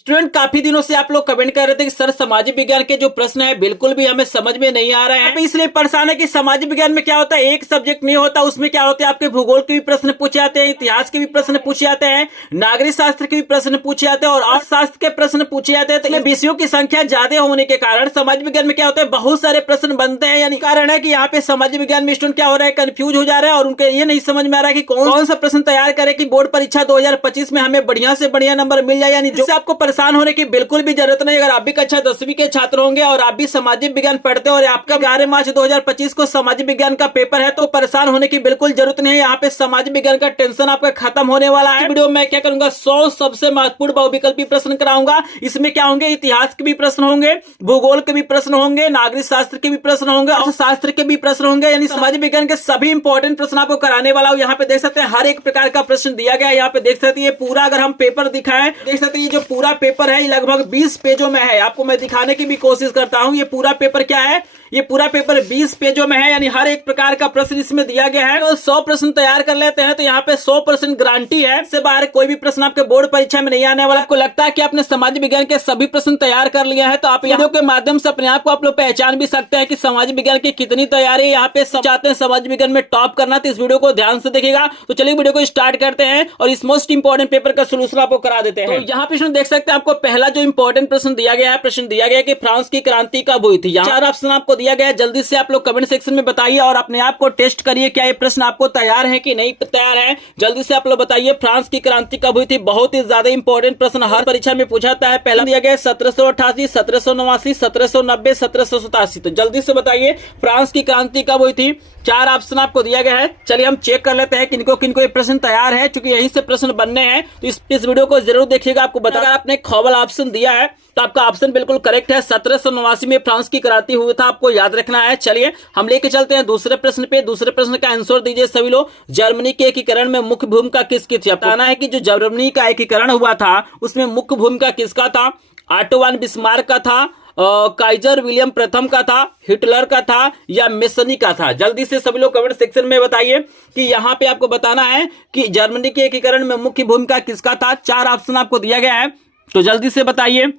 Student काफी दिनों से आप लोग कमेंट कर रहे थे कि सर सामाजिक विज्ञान के जो प्रश्न है बिल्कुल भी हमें समझ में नहीं आ रहे हैं। इसलिए परेशान है कि सामाजिक विज्ञान में क्या होता है, एक सब्जेक्ट नहीं होता, उसमें क्या होता है आपके भूगोल के भी प्रश्न पूछे जाते हैं, इतिहास के भी प्रश्न पूछे जाते हैं, नागरिक शास्त्र के भी प्रश्न पूछे जाते हैं और अर्थशास्त्र के प्रश्न पूछे जाते हैं। तो विषयों की संख्या ज्यादा होने के कारण सामाजिक विज्ञान में क्या होता है, बहुत सारे प्रश्न बनते हैं। यानी कारण है कि यहाँ पे सामाजिक विज्ञान में स्टूडेंट क्या हो रहा है, कंफ्यूज हो जा रहा है और उनके ये नहीं समझ में आ रहा है कि कौन सा प्रश्न तैयार करे कि बोर्ड परीक्षा 2025 में हमें बढ़िया से बढ़िया नंबर मिल जाए। यानी जिससे आपको परेशान होने की बिल्कुल भी जरूरत नहीं। अगर आप भी कक्षा 10वीं के छात्र होंगे और आप भी सामाजिक विज्ञान पढ़ते हो और आपका 11 मार्च 2025 को सामाजिक विज्ञान का पेपर है तो परेशान होने की बिल्कुल जरूरत नहीं है। यहाँ पे सामाजिक विज्ञान का टेंशन आपका खत्म होने वाला है। वीडियो में क्या करूंगा, 100 सबसे महत्वपूर्ण बहुविकल्पी प्रश्न कराऊंगा। इसमें क्या होंगे, इतिहास के भी प्रश्न होंगे, भूगोल के भी प्रश्न होंगे, नागरिक शास्त्र के भी प्रश्न होंगे, अर्थशास्त्र के भी प्रश्न होंगे। यानी सामाजिक विज्ञान के सभी इंपॉर्टेंट प्रश्न आपको कराने वाला हूं। यहाँ पे देख सकते हैं हर एक प्रकार का प्रश्न दिया गया है। यहाँ पे देख सकते हैं पूरा अगर हम पेपर दिखाएं, देख सकते हैं ये जो पूरा पेपर है लगभग 20 पेजों में है। आपको मैं दिखाने की भी कोशिश करता हूं। ये पूरा पेपर क्या है, ये पूरा पेपर 20 पेजों में है। यानी हर एक प्रकार का प्रश्न इसमें दिया गया है। तो 100 प्रश्न तैयार कर लेते हैं तो यहाँ पे 100% गारंटी है, इससे बाहर कोई भी प्रश्न आपके बोर्ड परीक्षा में नहीं आने वाला। आपको लगता है कि आपने सामाजिक विज्ञान के सभी प्रश्न तैयार कर लिया है तो आप वीडियो के माध्यम से अपने आप को आप लोग पहचान भी सकते हैं कि सामाजिक विज्ञान की कितनी तैयारी है। यहाँ पे सब चाहते हैं सामाजिक विज्ञान में टॉप करना, तो इस वीडियो को ध्यान से देखिएगा। तो चलिए वीडियो को स्टार्ट करते हैं और इस मोस्ट इंपॉर्टेंट पेपर का सोल्यूशन आपको करा देते हैं। तो यहाँ पे देख सकते हैं आपको पहला जो इंपॉर्टेंट प्रश्न दिया गया है, प्रश्न दिया गया कि फ्रांस की क्रांति कब हुई थी। 4 ऑप्शन आपको दिया गया है। जल्दी से आप लोग कमेंट सेक्शन में बताइए और अपने आप को टेस्ट करिए क्या ये प्रश्न आपको तैयार है कि नहीं तैयार है। जल्दी से आप लोग बताइए फ्रांस की क्रांति कब हुई थी। बहुत ही ज्यादा इंपॉर्टेंट प्रश्न हर परीक्षा में पूछा जाता है। पहला दिया गया 1788, 1789, 1790, 1787। तो जल्दी से बताइए फ्रांस की क्रांति कब हुई थी। 4 ऑप्शन आपको दिया गया है। चलिए हम चेक कर लेते हैं किनको किनको ये प्रश्न तैयार है, क्योंकि यहीं से प्रश्न बनने हैं। तो इस वीडियो को जरूर देखिएगा। आपको बता, अगर आपने ख वाला ऑप्शन दिया है तो आपका ऑप्शन बिल्कुल करेक्ट है। 1789 में फ्रांस की क्रांति हुई था, आपको याद रखना है। चलिए हम लेके चलते हैं दूसरे प्रश्न पे। दूसरे प्रश्न का आंसर दीजिए सभी लोग। जर्मनी के एकीकरण में मुख्य भूमिका किसकी थी। बताना है कि जो जर्मनी का एकीकरण हुआ था उसमें मुख्य भूमिका किसका था। ऑटो वन बिस्मार्क का था, काइजर विलियम प्रथम का था, हिटलर का था या मेसनी का था। जल्दी से सभी लोग कमेंट सेक्शन में बताइए कि यहाँ पे आपको बताना है कि जर्मनी के एकीकरण में मुख्य भूमिका किसका था। 4 ऑप्शन आपको दिया गया है तो जल्दी से बताइए।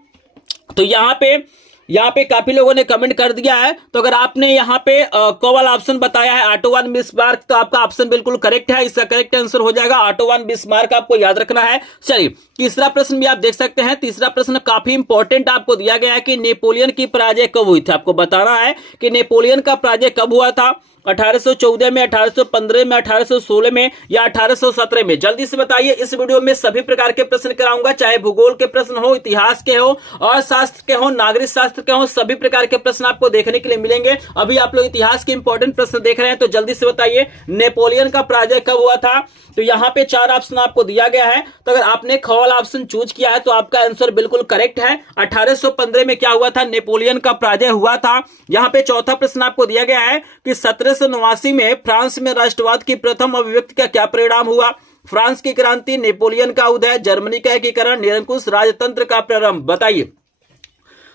तो यहाँ पे काफी लोगों ने कमेंट कर दिया है। तो अगर आपने यहाँ पे क वाला ऑप्शन बताया है ऑटो वन बिस्मार्क, तो आपका ऑप्शन बिल्कुल करेक्ट है। इसका करेक्ट आंसर हो जाएगा ऑटो वन बिस्मार्क, आपको याद रखना है। चलिए तीसरा प्रश्न भी आप देख सकते हैं। तीसरा प्रश्न काफी इंपॉर्टेंट आपको दिया गया है कि नेपोलियन की पराजय कब हुई थी। आपको बताना है कि नेपोलियन का पराजय कब हुआ था। 1814 में, 1815 में, 1816 में या 1817 में। जल्दी से बताइए। इस वीडियो में सभी प्रकार के प्रश्न कराऊंगा, चाहे भूगोल के प्रश्न हो, इतिहास के हो, अर्थशास्त्र के हो, नागरिक शास्त्र के हो, सभी प्रकार के प्रश्न आपको देखने के लिए मिलेंगे। अभी आप लोग इतिहास के इंपॉर्टेंट प्रश्न देख रहे हैं तो जल्दी से बताइए नेपोलियन का पराजय कब हुआ था। तो यहाँ पे 4 ऑप्शन आपको दिया गया है। तो अगर आपने ख वाला ऑप्शन चूज किया है तो आपका आंसर बिल्कुल करेक्ट है। 1815 में क्या हुआ था, नेपोलियन का पराजय हुआ था। यहाँ पे चौथा प्रश्न आपको दिया गया है कि 1789 में फ्रांस में राष्ट्रवाद की प्रथम अभिव्यक्ति का क्या परिणाम हुआ। फ्रांस की क्रांति, नेपोलियन का उदय, जर्मनी का एकीकरण, निरंकुश राजतंत्र का प्रारंभ। बताइए।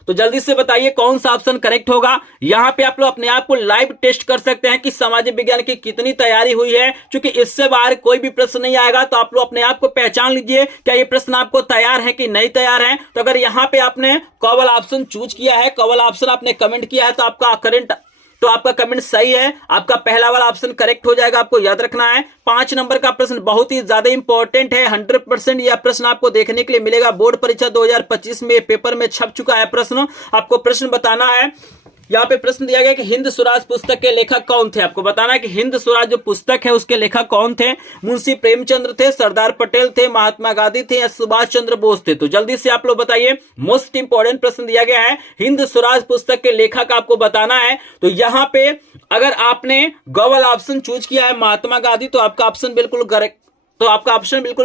तो जल्दी से बताइए कौन सा ऑप्शन करेक्ट होगा। यहाँ पे आप लोग अपने आप को लाइव टेस्ट कर सकते हैं कि सामाजिक विज्ञान की कितनी तैयारी हुई है, क्योंकि इससे बाहर कोई भी प्रश्न नहीं आएगा। तो आप लोग अपने आप को पहचान लीजिए क्या ये प्रश्न आपको तैयार है कि नहीं तैयार है। तो अगर यहाँ पे आपने क वाला ऑप्शन चूज किया है, क वाला ऑप्शन आपने कमेंट किया है तो आपका कमेंट सही है। आपका पहला वाला ऑप्शन करेक्ट हो जाएगा, आपको याद रखना है। 5 नंबर का प्रश्न बहुत ही ज्यादा इंपॉर्टेंट है। 100% यह प्रश्न आपको देखने के लिए मिलेगा। बोर्ड परीक्षा 2025 में पेपर में छप चुका है प्रश्न। आपको प्रश्न बताना है। यहाँ पे प्रश्न दिया गया कि हिंद स्वराज पुस्तक के लेखक कौन थे। आपको बताना है कि हिंद स्वराज जो पुस्तक है उसके लेखक कौन थे। मुंशी प्रेमचंद्र थे, सरदार पटेल थे, महात्मा गांधी थे या सुभाष चंद्र बोस थे। तो जल्दी से आप लोग बताइए। मोस्ट इंपॉर्टेंट प्रश्न दिया गया है, हिंद स्वराज पुस्तक के लेखक आपको बताना है। तो यहाँ पे अगर आपने ग वाला ऑप्शन चूज किया है महात्मा गांधी तो आपका ऑप्शन बिल्कुल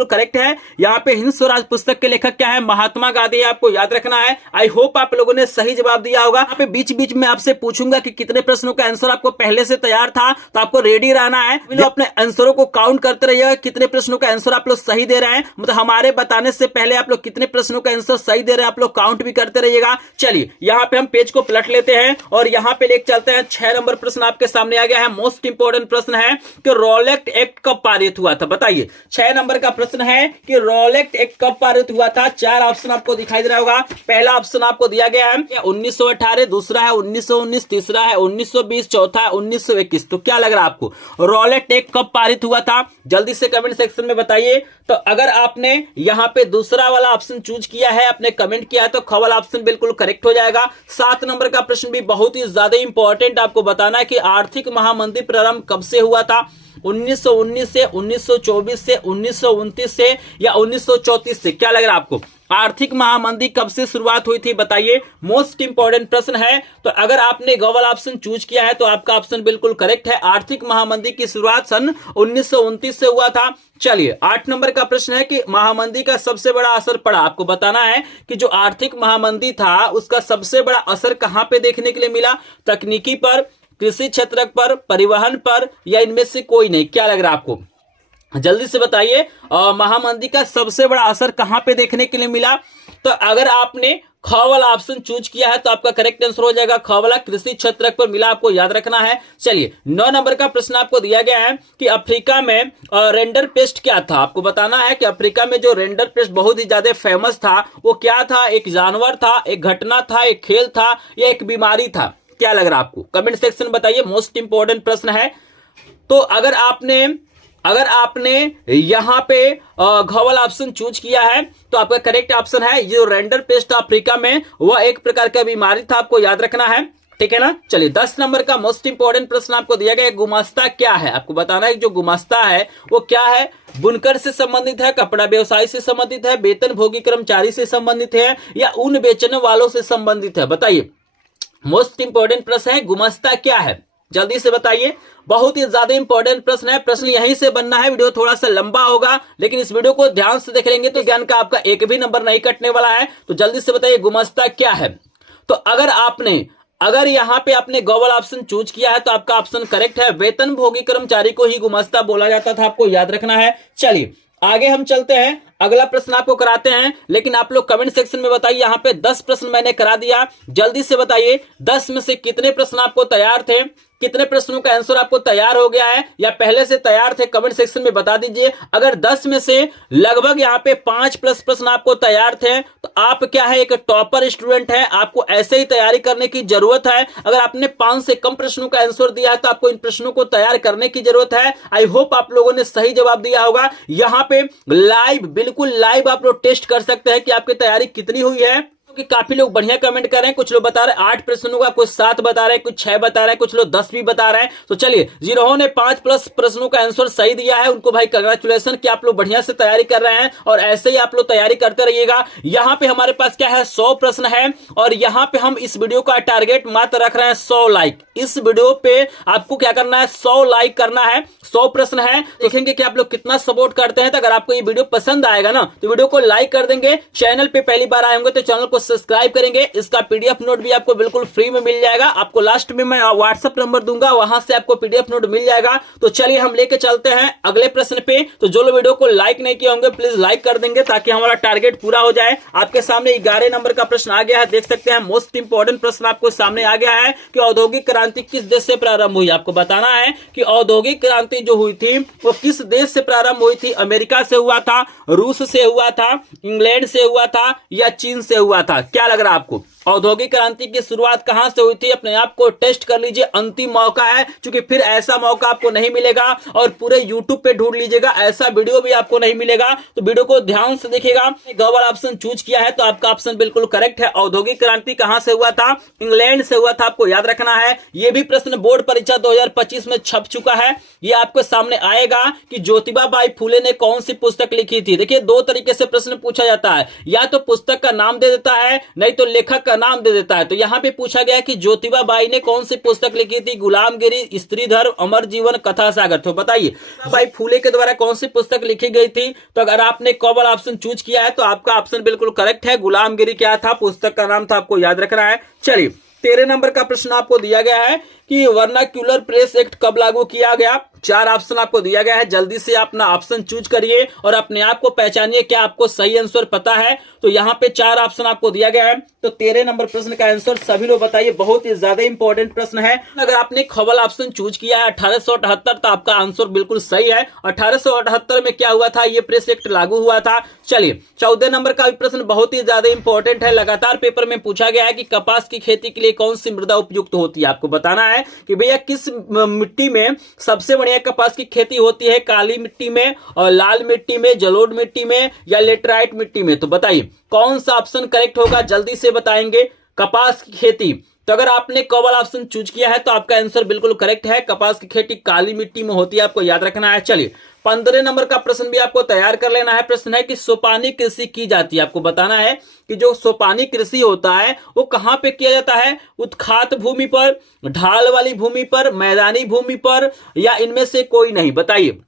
करेक्ट है। यहाँ पे हिंद स्वराज पुस्तक के लेखक क्या है, महात्मा गांधी, आपको याद रखना है। आई होप आप लोगों ने सही जवाब दिया होगा। यहाँ पे बीच बीच में आपसे पूछूंगा कि कितने प्रश्नों का आंसर आपको पहले से तैयार था, तो आपको रेडी रहना है। लोग अपने आंसरों को काउंट करते रहिएगा, कितने प्रश्नों का आंसर आप लोग सही दे रहे हैं। मतलब हमारे बताने से पहले आप लोग कितने प्रश्नों का आंसर सही दे रहे हैं आप लोग काउंट भी करते रहिएगा। चलिए यहाँ पे हम पेज को पलट लेते हैं और यहाँ पे लेके चलते हैं। 6 नंबर प्रश्न आपके सामने आ गया है। मोस्ट इंपॉर्टेंट प्रश्न है कि रॉलेट एक्ट कब पारित हुआ था। बताइए 6 नंबर का प्रश्न है कि रोलेक्स एक कब पारित हुआ था? 4 ऑप्शन आपको दिखाई दे रहा होगा। पहला ऑप्शन आपको दिया गया है 1918, दूसरा है 1919, तीसरा है 1920, चौथा है 1921। तो क्या लग रहा है आपको, रोलेक्स एक कब पारित हुआ था? जल्दी से कमेंट सेक्शन में बताइए। तो अगर आपने यहां पे दूसरा वाला ऑप्शन चूज किया है, आपने कमेंट किया है, तो ख वाला ऑप्शन बिल्कुल करेक्ट हो जाएगा। 7 नंबर का प्रश्न भी बहुत ही ज्यादा इंपॉर्टेंट, आपको बताना है कि आर्थिक महामंदी प्रारंभ कब से हुआ था? 1919 से, 1924 से, 1929 से या 1934 से? क्या लग रहा है आपको, आर्थिक महामंदी कब से शुरुआत हुई थी? बताइए, मोस्ट इंपॉर्टेंट प्रश्न है। तो अगर आपने ग वाला ऑप्शन चूज किया है तो आपका ऑप्शन बिल्कुल करेक्ट है। आर्थिक महामंदी की शुरुआत सन 1929 से हुआ था। चलिए, 8 नंबर का प्रश्न है कि महामंदी का सबसे बड़ा असर पड़ा। आपको बताना है कि जो आर्थिक महामंदी था उसका सबसे बड़ा असर कहां पे देखने के लिए मिला? तकनीकी पर, कृषि क्षेत्र पर, परिवहन पर, या इनमें से कोई नहीं? क्या लग रहा है आपको, जल्दी से बताइए। महामंदी का सबसे बड़ा असर कहां पे देखने के लिए मिला? तो अगर आपने ख वाला ऑप्शन चूज किया है तो आपका करेक्ट आंसर हो जाएगा ख वाला, कृषि क्षेत्र पर मिला, आपको याद रखना है। चलिए, 9 नंबर का प्रश्न आपको दिया गया है कि अफ्रीका में रेंडर पेस्ट क्या था? आपको बताना है कि अफ्रीका में जो रेंडर पेस्ट बहुत ही ज्यादा फेमस था वो क्या था? एक जानवर था, एक घटना था, एक खेल था, या एक बीमारी था? क्या लग रहा है आपको, कमेंट सेक्शन में बताइए। मोस्ट इंपॉर्टेंट प्रश्न है। तो अगर आपने यहां पे घ वाला ऑप्शन चूज किया है तो आपका करेक्ट ऑप्शन है जो रेंडर पेस्ट अफ्रीका में, वह एक प्रकार का बीमारी था, आपको याद रखना है, ठीक है ना। चलिए, 10 नंबर का मोस्ट इंपॉर्टेंट प्रश्न आपको दिया गया है, गुमास्ता क्या है? आपको बताना है जो गुमास्ता है वो क्या है? बुनकर से संबंधित है, कपड़ा व्यवसाय से संबंधित है, वेतनभोगी कर्मचारी से संबंधित है, या ऊन बेचने वालों से संबंधित है? बताइए, मोस्ट इंपॉर्टेंट प्रश्न है, गुमास्ता क्या है? जल्दी से बताइए। बहुत ही ज्यादा इंपॉर्टेंट प्रश्न है, प्रश्न यहीं से बनना है। वीडियो थोड़ा सा लंबा होगा लेकिन इस वीडियो को ध्यान से देख लेंगे तो ज्ञान का आपका एक भी नंबर नहीं कटने वाला है। तो जल्दी से बताइए, गुमास्ता क्या है? तो अगर यहाँ पे आपने ग वाला ऑप्शन चूज किया है तो आपका ऑप्शन करेक्ट है। वेतनभोगी कर्मचारी को ही गुमास्ता बोला जाता था, आपको याद रखना है। चलिए, आगे हम चलते हैं, अगला प्रश्न आपको कराते हैं, लेकिन आप लोग कमेंट सेक्शन में बताइए। यहाँ पे 10 प्रश्न मैंने करा दिया, जल्दी से बताइए 10 में से कितने प्रश्न आपको तैयार थे, कितने प्रश्नों का आंसर आपको तैयार हो गया है या पहले से तैयार थे? कमेंट सेक्शन में बता दीजिए। अगर 10 में से लगभग यहाँ पे 5 प्लस प्रश्न आपको तैयार थे तो आप क्या है, एक टॉपर स्टूडेंट है, आपको ऐसे ही तैयारी करने की जरूरत है। अगर आपने 5 से कम प्रश्नों का आंसर दिया है तो आपको इन प्रश्नों को तैयार करने की जरूरत है। आई होप आप लोगों ने सही जवाब दिया होगा। यहाँ पे लाइव, बिल्कुल लाइव आप लोग टेस्ट कर सकते हैं कि आपकी तैयारी कितनी हुई है, कि काफी लोग बढ़िया कमेंट कर रहे हैं। कुछ लोग बता रहे हैं 8 प्रश्नों का, कुछ 7 बता रहे हैं, कुछ 6 बता रहे हैं, कुछ लोग 10 भी बता रहे हैं। तो चलिए, जिन्होंने ने 5 प्लस प्रश्नों का आंसर सही दिया है उनको भाई कंग्रेचुलेशन कि आप लोग बढ़िया से तैयारी कर रहे हैं और ऐसे ही आप लोग तैयारी करते रहिएगा। यहाँ पे हमारे पास क्या है, 100 प्रश्न है और यहाँ पे हम इस वीडियो का टारगेट मात्र रख रहे हैं 100 लाइक। इस वीडियो पे आपको क्या करना है, 100 लाइक करना है। 100 प्रश्न है, देखेंगे कि आप लोग कितना सपोर्ट करते हैं। तो अगर आपको ये वीडियो पसंद आएगा ना तो वीडियो को लाइक कर देंगे। चैनल पे पहली बार आए होंगे तो चैनल को सब्सक्राइब करेंगे। इसका पीडीएफ नोट भी आपको बिल्कुल फ्री में मिल जाएगा। आपको लास्ट में मैं व्हाट्सएप नंबर दूंगा, वहां से आपको पीडीएफ नोट मिल जाएगा। तो चलिए हम लेके चलते हैं अगले प्रश्न पे। तो जो लोग वीडियो को लाइक नहीं किए होंगे प्लीज लाइक कर देंगे ताकि हमारा टारगेट पूरा हो जाए। आपके सामने 11 नंबर का प्रश्न आ गया है, देख सकते हैं। मोस्ट इंपॉर्टेंट प्रश्न आपको सामने आ गया है कि औद्योगिक क्रांति किस देश से प्रारंभ हुई। आपको बताना है कि औद्योगिक क्रांति जो हुई थी वो किस देश से प्रारंभ हुई थी। अमेरिका से हुआ था, रूस से हुआ था, इंग्लैंड से हुआ था, या चीन से हुआ था? क्या लग रहा है आपको, औद्योगिक क्रांति की शुरुआत कहां से हुई थी? अपने आप को टेस्ट कर लीजिए, अंतिम मौका है, क्योंकि फिर ऐसा मौका आपको नहीं मिलेगा। और पूरे यूट्यूब पे ढूंढ लीजिएगा, ऐसा वीडियो भी आपको नहीं मिलेगा। तो वीडियो को ध्यान से देखिएगा। ग वाला ऑप्शन चूज किया है तो आपका ऑप्शन बिल्कुल करेक्ट है। औद्योगिक क्रांति कहां से हुआ था? इंग्लैंड से हुआ था, आपको याद रखना है। यह भी प्रश्न बोर्ड परीक्षा 2025 में छप चुका है। यह आपके सामने आएगा कि ज्योतिबा बाई फुले ने कौन सी पुस्तक लिखी थी। देखिए, 2 तरीके से प्रश्न पूछा जाता है, या तो पुस्तक का नाम दे देता है, नहीं तो लेखक का नाम दे देता है। तो यहाँ पे पूछा गया कि ज्योतिबा बाई ने कौन सी पुस्तक लिखी थी? गुलामगिरी, स्त्री धर्म, अमर जीवन, कथा सागर। तो बताइए बाई फुले के द्वारा कौन सी पुस्तक लिखी गई थी? तो अगर आपने क वाला ऑप्शन चूज किया है तो आपका ऑप्शन बिल्कुल करेक्ट है। गुलामगिरी क्या था, पुस्तक का नाम था, आपको याद रखना है। चलिए, 13 नंबर का प्रश्न आपको दिया गया है कि वर्नाक्यूलर प्रेस एक्ट कब लागू किया गया। 4 ऑप्शन आपको दिया गया है, जल्दी से अपना ऑप्शन चूज करिए और अपने आप को पहचानिए क्या आपको सही आंसर पता है। तो यहाँ पे 4 ऑप्शन आपको दिया गया है। तो 13 नंबर प्रश्न का आंसर सभी लोग बताइए, बहुत ही ज्यादा इंपॉर्टेंट प्रश्न है। अगर आपने खवल ऑप्शन चूज किया है 1878 तो आपका आंसर बिल्कुल सही है। 1878 में क्या हुआ था, ये प्रेस एक्ट लागू हुआ था। चलिए 14 नंबर का भी प्रश्न बहुत ही ज्यादा इंपॉर्टेंट है, लगातार पेपर में पूछा गया है कि कपास की खेती के लिए कौन सी मृदा उपयुक्त होती है। आपको बताना है कि भैया किस मिट्टी में सबसे बढ़िया कपास की खेती होती है, काली मिट्टी में और लाल मिट्टी में, जलोढ़ मिट्टी में या लेटराइट मिट्टी में। तो बताइए कौन सा ऑप्शन करेक्ट होगा, जल्दी से बताएंगे। कपास की खेती, तो अगर आपने कवल ऑप्शन चूज किया है तो आपका आंसर बिल्कुल करेक्ट है। कपास की खेती काली मिट्टी में होती है, आपको याद रखना है। चलिए 15 नंबर का प्रश्न भी आपको तैयार कर लेना है। प्रश्न है कि सोपानी कृषि की जाती है। आपको बताना है कि जो सोपानी कृषि होता है वो कहां पे किया जाता है, उत्खात भूमि पर, ढाल वाली भूमि पर, मैदानी भूमि पर या इनमें से कोई नहीं। बताइए,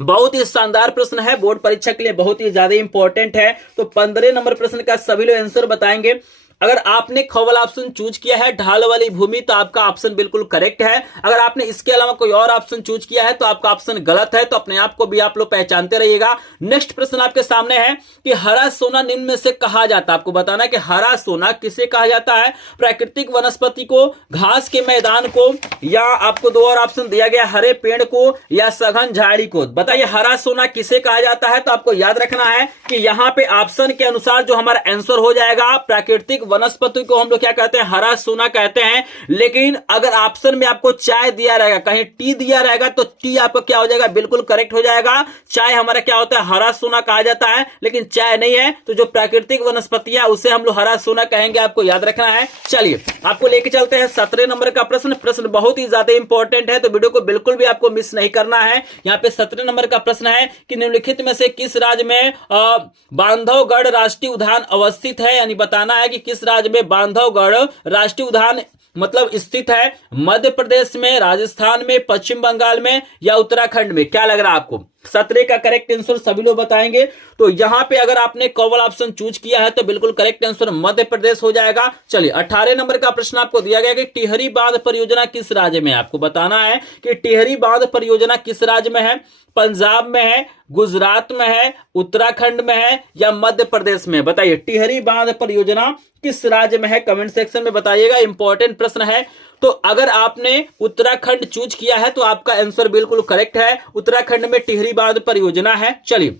बहुत ही शानदार प्रश्न है, बोर्ड परीक्षा के लिए बहुत ही ज्यादा इंपॉर्टेंट है। तो 15 नंबर प्रश्न का सभी लोग आंसर बताएंगे। अगर आपने खवल ऑप्शन चूज किया है ढाल वाली भूमि तो आपका ऑप्शन बिल्कुल करेक्ट है। अगर आपने इसके अलावा कोई और ऑप्शन चूज किया है तो आपका ऑप्शन गलत है। तो अपने आप को भी आप लोग पहचानते रहिएगा। नेक्स्ट प्रश्न आपके सामने है कि हरा सोना निम्न में से कहा जाता है। आपको बताना है कि हरा सोना किसे कहा जाता है, प्राकृतिक वनस्पति को, घास के मैदान को, या आपको 2 और ऑप्शन दिया गया, हरे पेड़ को या सघन झाड़ी को। बताइए हरा सोना किसे कहा जाता है। तो आपको याद रखना है कि यहाँ पे ऑप्शन के अनुसार जो हमारा आंसर हो जाएगा, प्राकृतिक वनस्पति को हम लोग क्या कहते हैं, हरा सोना कहते हैं। लेकिन अगर ऑप्शन में आपको चाय दिया रहेगा, कहीं टी दिया रहेगा तो टी आपको क्या हो जाएगा, बिल्कुल करेक्ट हो जाएगा। चाय हमारा क्या होता है, हरा सोना कहा जाता है, लेकिन चाय नहीं है। तो जो प्राकृतिक वनस्पतियां उसे हम लोग हरा सोना कहेंगे, आपको याद रखना है। चलिए आपको लेके चलते हैं 17 नंबर का प्रश्न बहुत ही ज्यादा इंपॉर्टेंट है, तो वीडियो को बिल्कुल भी आपको मिस नहीं करना है। यहाँ पे 17 नंबर का प्रश्न है कि निम्नलिखित में से किस राज्य में बांधवगढ़ राष्ट्रीय उद्यान अवस्थित है। यानी बताना है कि किस राज्य में बांधवगढ़ राष्ट्रीय उद्यान मतलब स्थित है, मध्य प्रदेश में, राजस्थान में, पश्चिम बंगाल में या उत्तराखंड में। क्या लग रहा है आपको? 17 का करेक्ट आंसर सभी लोग बताएंगे। तो यहां पे अगर आपने कवल ऑप्शन चूज किया है तो बिल्कुल करेक्ट आंसर मध्य प्रदेश हो जाएगा। चलिए 18 नंबर का प्रश्न आपको दिया गया कि टिहरी बांध परियोजना किस राज्य में है। आपको बताना है कि टिहरी बांध परियोजना किस राज्य में है, पंजाब में है, गुजरात में है, उत्तराखंड में है या मध्य प्रदेश में। बताइए टिहरी बांध परियोजना किस राज्य में है, कमेंट सेक्शन में बताइएगा। इंपॉर्टेंट प्रश्न है। तो अगर आपने उत्तराखंड चूज किया है तो आपका आंसर बिल्कुल करेक्ट है, उत्तराखंड में टिहरी बांध परियोजना है। चलिए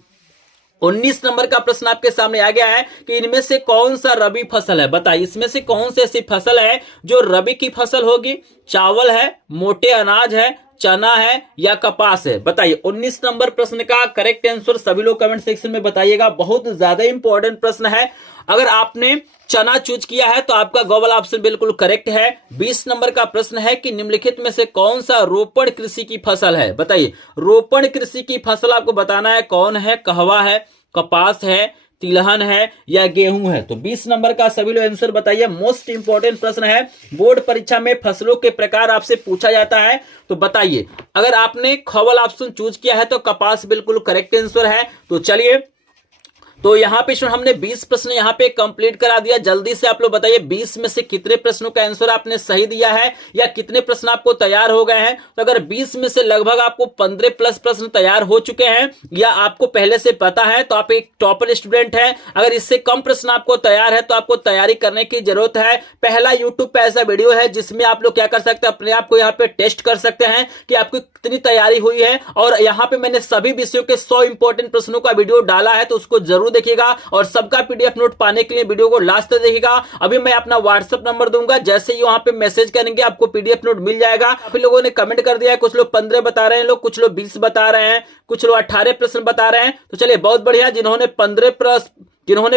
19 नंबर का प्रश्न आपके सामने आ गया है कि इनमें से कौन सा रबी फसल है। बताइए इसमें से कौन सी ऐसी फसल है जो रबी की फसल होगी, चावल है, मोटे अनाज है, चना है या कपास है। बताइए 19 नंबर प्रश्न का करेक्ट आंसर सभी लोग कमेंट सेक्शन में बताइएगा। बहुत ज्यादा इंपॉर्टेंट प्रश्न है। अगर आपने चना चूज किया है तो आपका गॉगल ऑप्शन बिल्कुल करेक्ट है। 20 नंबर का प्रश्न है कि निम्नलिखित में से कौन सा रोपण कृषि की फसल है। बताइए रोपण कृषि की फसल आपको बताना है कौन है, कहवा है, कपास है, तिलहन है या गेहूं है। तो 20 नंबर का सभी लोग आंसर बताइए। मोस्ट इंपॉर्टेंट प्रश्न है, बोर्ड परीक्षा में फसलों के प्रकार आपसे पूछा जाता है। तो बताइए अगर आपने खवल ऑप्शन चूज किया है तो कपास बिल्कुल करेक्ट आंसर है। तो चलिए तो यहाँ पे हमने 20 प्रश्न यहाँ पे कंप्लीट करा दिया। जल्दी से आप लोग बताइए 20 में से कितने प्रश्नों का आंसर आपने सही दिया है या कितने प्रश्न आपको तैयार हो गए हैं। तो अगर 20 में से लगभग आपको 15 प्लस प्रश्न तैयार हो चुके हैं या आपको पहले से पता है तो आप एक टॉपर स्टूडेंट हैं। अगर इससे कम प्रश्न आपको तैयार है तो आपको तैयारी करने की जरूरत है। पहला यूट्यूब पे ऐसा वीडियो है जिसमें आप लोग क्या कर सकते हैं, अपने आप को यहाँ पे टेस्ट कर सकते हैं कि आपकी कितनी तैयारी हुई है। और यहाँ पे मैंने सभी विषयों के 100 इंपॉर्टेंट प्रश्नों का वीडियो डाला है, तो उसको जरूर देखिएगा और सबका पीडीएफ नोट पाने के लिए वीडियो को लास्ट तक देखिएगा। अभी मैं अपना व्हाट्सएप नंबर दूंगा, जैसे ही वहां पे मैसेज करेंगे आपको पीडीएफ नोट मिल जाएगा। काफी लोगों ने कमेंट कर दिया है, कुछ लोग 15 बता रहे हैं, लोग कुछ लोग 20 बता रहे हैं, कुछ लोग 18 प्रश्न बता रहे हैं। तो चलिए बहुत बढ़िया, जिन्होंने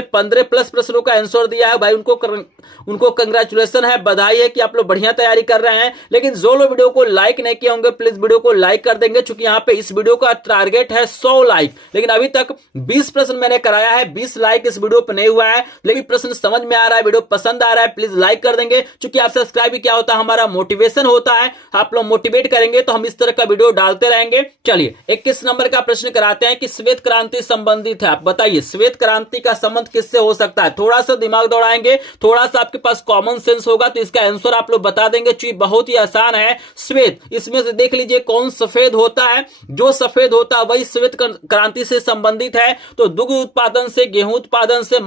15 प्लस प्रश्नों का आंसर दिया है भाई उनको कंग्रेचुलेशन है, बधाई है कि आप लोग बढ़िया तैयारी कर रहे हैं। लेकिन जो लोग वीडियो को लाइक नहीं किए होंगे प्लीज वीडियो को लाइक कर देंगे, क्योंकि यहाँ पे इस वीडियो का टारगेट है 100 लाइक, लेकिन अभी तक 20 प्रश्न मैंने कराया है, 20 लाइक इस वीडियो पर नहीं हुआ है। लेकिन प्रश्न समझ में आ रहा है, वीडियो पसंद आ रहा है, प्लीज लाइक कर देंगे, क्योंकि आप सब्सक्राइब भी क्या होता है, हमारा मोटिवेशन होता है। आप लोग मोटिवेट करेंगे तो हम इस तरह का वीडियो डालते रहेंगे। चलिए 21 नंबर का प्रश्न कराते हैं कि श्वेत क्रांति संबंधित है। आप बताइए श्वेत क्रांति का संबंध किससे हो सकता है? थोड़ा सा दिमाग दौड़ाएंगे, थोड़ा सा आपके पास कॉमन सेंस होगा तो इसका आंसर आप लोग बता देंगे। चूंकि बहुत ही आसान है। श्वेत, इसमें से देख लीजिए कौन सफेद होता है। जो सफेद होता है वही श्वेत क्रांति से संबंधित है। तो दुग्ध उत्पादन से, गेहूं उत्पादन से,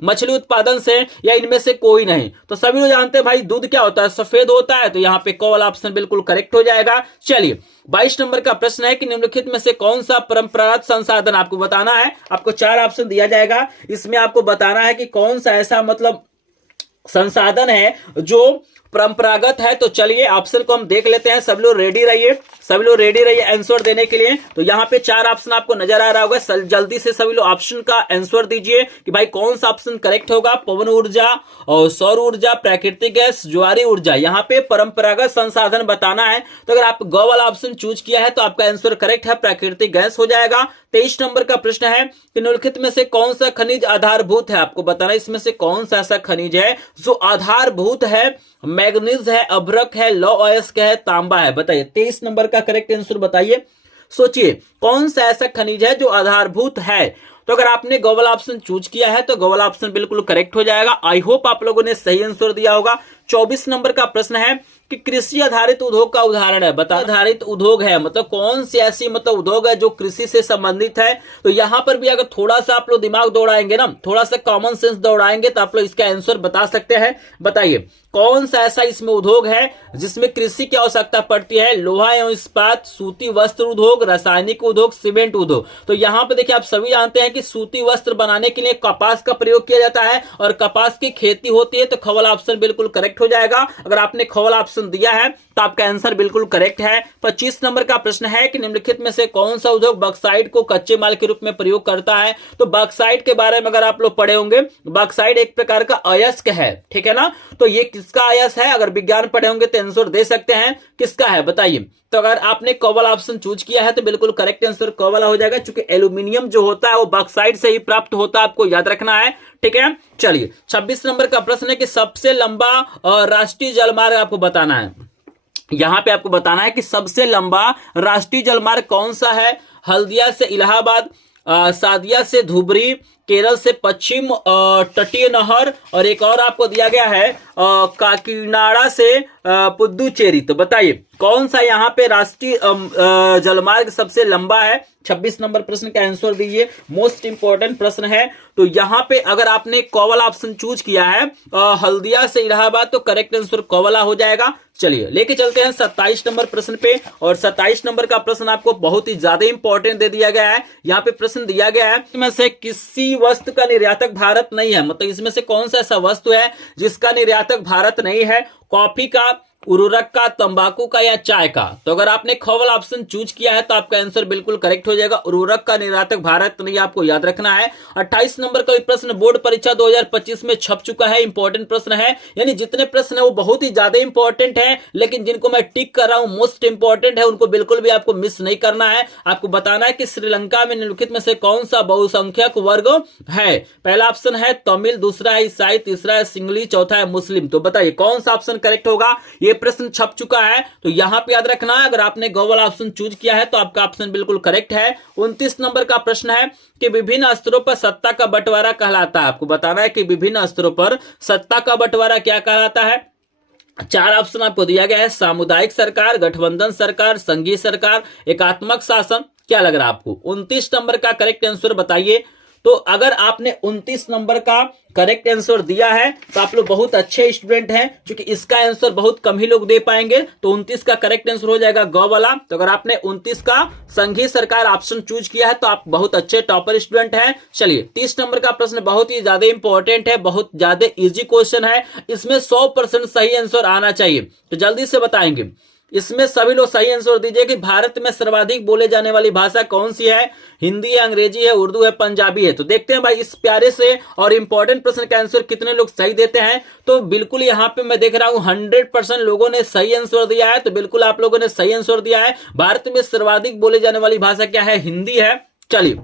मछली उत्पादन से, या इनमें से कोई नहीं। तो सभी लोग जानते हैं भाई दूध क्या होता है? सफेद होता है। तो यहां पे क वाला ऑप्शन बिल्कुल करेक्ट हो जाएगा। चलिए 22 नंबर का प्रश्न है कि निम्नलिखित में से कौन सा परंपरागत संसाधन, आपको बताना है। आपको 4 ऑप्शन दिया जाएगा, इसमें आपको बताना है कि कौन सा ऐसा मतलब संसाधन है जो परंपरागत है। तो चलिए ऑप्शन को हम देख लेते हैं। सभी लोग रेडी रहिए, सभी लोग रेडी रहिए आंसर देने के लिए। तो यहाँ पे 4 ऑप्शन आपको नजर आ रहा होगा। जल्दी से सभी लोग ऑप्शन का आंसर दीजिए कि भाई कौन सा ऑप्शन करेक्ट होगा। पवन ऊर्जा और सौर ऊर्जा, प्राकृतिक गैस, ज्वारी ऊर्जा। यहाँ पे परंपरागत संसाधन बताना है। तो अगर आप ग वाला ऑप्शन चूज किया है तो आपका आंसर करेक्ट है, प्राकृतिक गैस हो जाएगा। 23 नंबर का प्रश्न है कि निम्नलिखित में से कौन सा खनिज आधारभूत है? आपको बताना है इसमें से कौन सा ऐसा खनिज है जो आधारभूत है। मैग्नीज है, अभ्रक है, लौ अयस्क है, तांबा है। बताइए 23 नंबर का करेक्ट आंसर बताइए। सोचिए कौन सा ऐसा खनिज है जो आधारभूत है। तो अगर आपने गो वाला ऑप्शन चूज किया है तो गो वाला ऑप्शन बिल्कुल करेक्ट हो जाएगा। आई होप आप लोगों ने सही आंसर दिया होगा। 24 नंबर का प्रश्न है कि कृषि आधारित उद्योग का उदाहरण है। बता, आधारित उद्योग है मतलब कौन सी ऐसी मतलब उद्योग है जो कृषि से संबंधित है। तो यहां पर भी अगर थोड़ा सा आप लोग दिमाग दौड़ाएंगे ना, थोड़ा सा कॉमन सेंस दौड़ाएंगे तो आप लोग इसका आंसर बता सकते हैं। बताइए कौन सा ऐसा इसमें उद्योग है जिसमें कृषि की आवश्यकता पड़ती है? लोहा एवं इस्पात, सूती वस्त्र उद्योग, रासायनिक उद्योग, सीमेंट उद्योग। तो यहाँ पे देखिए आप सभी जानते हैं कि सूती वस्त्र बनाने के लिए कपास का प्रयोग किया जाता है और कपास की खेती होती है। तो ख वाला ऑप्शन बिल्कुल करेक्ट हो जाएगा। अगर आपने ख वाला ऑप्शन दिया है तो आपका आंसर बिल्कुल करेक्ट है। 25 नंबर का प्रश्न है कि निम्नलिखित में से कौन सा उद्योग बॉक्साइट को कच्चे माल के रूप में प्रयोग करता है? तो बॉक्साइट के बारे में अगर आप लोग पढ़े होंगे, बॉक्साइट एक प्रकार का अयस्क है, ठीक है ना। तो ये किसका अयस्क है? अगर विज्ञान पढ़े होंगे तो आंसर दे सकते हैं किसका है, बताइए। तो अगर आपने क वाला ऑप्शन चूज किया है तो बिल्कुल करेक्ट आंसर क वाला हो जाएगा, क्योंकि एल्यूमिनियम जो होता है वो बॉक्साइट से ही प्राप्त होता है, आपको याद रखना है, ठीक है। चलिए 26 नंबर का प्रश्न है कि सबसे लंबा राष्ट्रीय जलमार्ग आपको बताना है। यहां पे आपको बताना है कि सबसे लंबा राष्ट्रीय जलमार्ग कौन सा है? हल्दिया से इलाहाबाद, सादिया से धुबरी, केरल से पश्चिम तटीय नहर, और एक और आपको दिया गया है काकीनाडा से पुदुचेरी। तो बताइए कौन सा यहाँ पे राष्ट्रीय जलमार्ग सबसे लंबा है? 26 नंबर प्रश्न का आंसर दीजिए, मोस्ट इंपॉर्टेंट प्रश्न है। तो यहाँ पे अगर आपने क वाला ऑप्शन चूज किया है हल्दिया से इलाहाबाद, तो करेक्ट आंसर क वाला हो जाएगा। चलिए लेके चलते हैं 27 नंबर प्रश्न पे, और 27 नंबर का प्रश्न आपको बहुत ही ज्यादा इंपॉर्टेंट दे दिया गया है। यहाँ पे प्रश्न दिया गया है इसमें से किसी वस्तु का निर्यातक भारत नहीं है, मतलब इसमें से कौन सा ऐसा वस्तु है जिसका निर्यातक भारत नहीं है? कॉफी का, उर्वरक का, तंबाकू का, या चाय का? तो अगर आपने ख वाला ऑप्शन चूज किया है तो आपका आंसर बिल्कुल करेक्ट हो जाएगा। उर्वरक का निर्यातक भारत नहीं, आपको याद रखना है। 28 नंबर का प्रश्न बोर्ड परीक्षा 2025 में छप चुका है, इंपॉर्टेंट प्रश्न है। यानी जितने प्रश्न है वो बहुत ही ज्यादा इंपॉर्टेंट है, लेकिन जिनको मैं टिक कर रहा हूं मोस्ट इंपॉर्टेंट है, उनको बिल्कुल भी आपको मिस नहीं करना है। आपको बताना है कि श्रीलंका में निम्नलिखित में से कौन सा बहुसंख्यक वर्ग है? पहला ऑप्शन है तमिल, दूसरा है ईसाई, तीसरा है सिंगली, चौथा है मुस्लिम। तो बताइए कौन सा ऑप्शन करेक्ट होगा? ये प्रश्न छप चुका है, तो यहां पे याद रखना है अगर आपने गो वाला ऑप्शन चूज किया है तो आपका ऑप्शन बिल्कुल करेक्ट है। 29 नंबर का प्रश्न है कि विभिन्न स्तरों पर सत्ता का बंटवारा कहलाता है। आपको बताना है कि विभिन्न स्तरों पर सत्ता का बंटवारा क्या कहलाता है? 4 ऑप्शन आपको दिया गया है, सामुदायिक सरकार, गठबंधन सरकार, संघीय सरकार, एकात्मक शासन। क्या लग रहा है आपको? 29 नंबर का करेक्ट आंसर बताइए। तो अगर आपने 29 नंबर का करेक्ट आंसर दिया है तो आप लोग बहुत अच्छे स्टूडेंट हैं, क्योंकि इसका आंसर बहुत कम ही लोग दे पाएंगे। तो 29 का करेक्ट आंसर हो जाएगा ग वाला। तो अगर आपने 29 का संघीय सरकार ऑप्शन चूज किया है तो आप बहुत अच्छे टॉपर स्टूडेंट हैं। चलिए 30 नंबर का प्रश्न बहुत ही ज्यादा इंपॉर्टेंट है, बहुत ज्यादा इजी क्वेश्चन है, इसमें 100% सही आंसर आना चाहिए। तो जल्दी से बताएंगे, इसमें सभी लोग सही आंसर दीजिए कि भारत में सर्वाधिक बोले जाने वाली भाषा कौन सी है? हिंदी है, अंग्रेजी है, उर्दू है, पंजाबी है? तो देखते हैं भाई इस प्यारे से और इंपॉर्टेंट प्रश्न का आंसर कितने लोग सही देते हैं। तो बिल्कुल यहाँ पे मैं देख रहा हूं 100% लोगों ने सही आंसर दिया है। तो बिल्कुल आप लोगों ने सही आंसर दिया है। भारत में सर्वाधिक बोले जाने वाली भाषा क्या है? हिंदी है। चलिए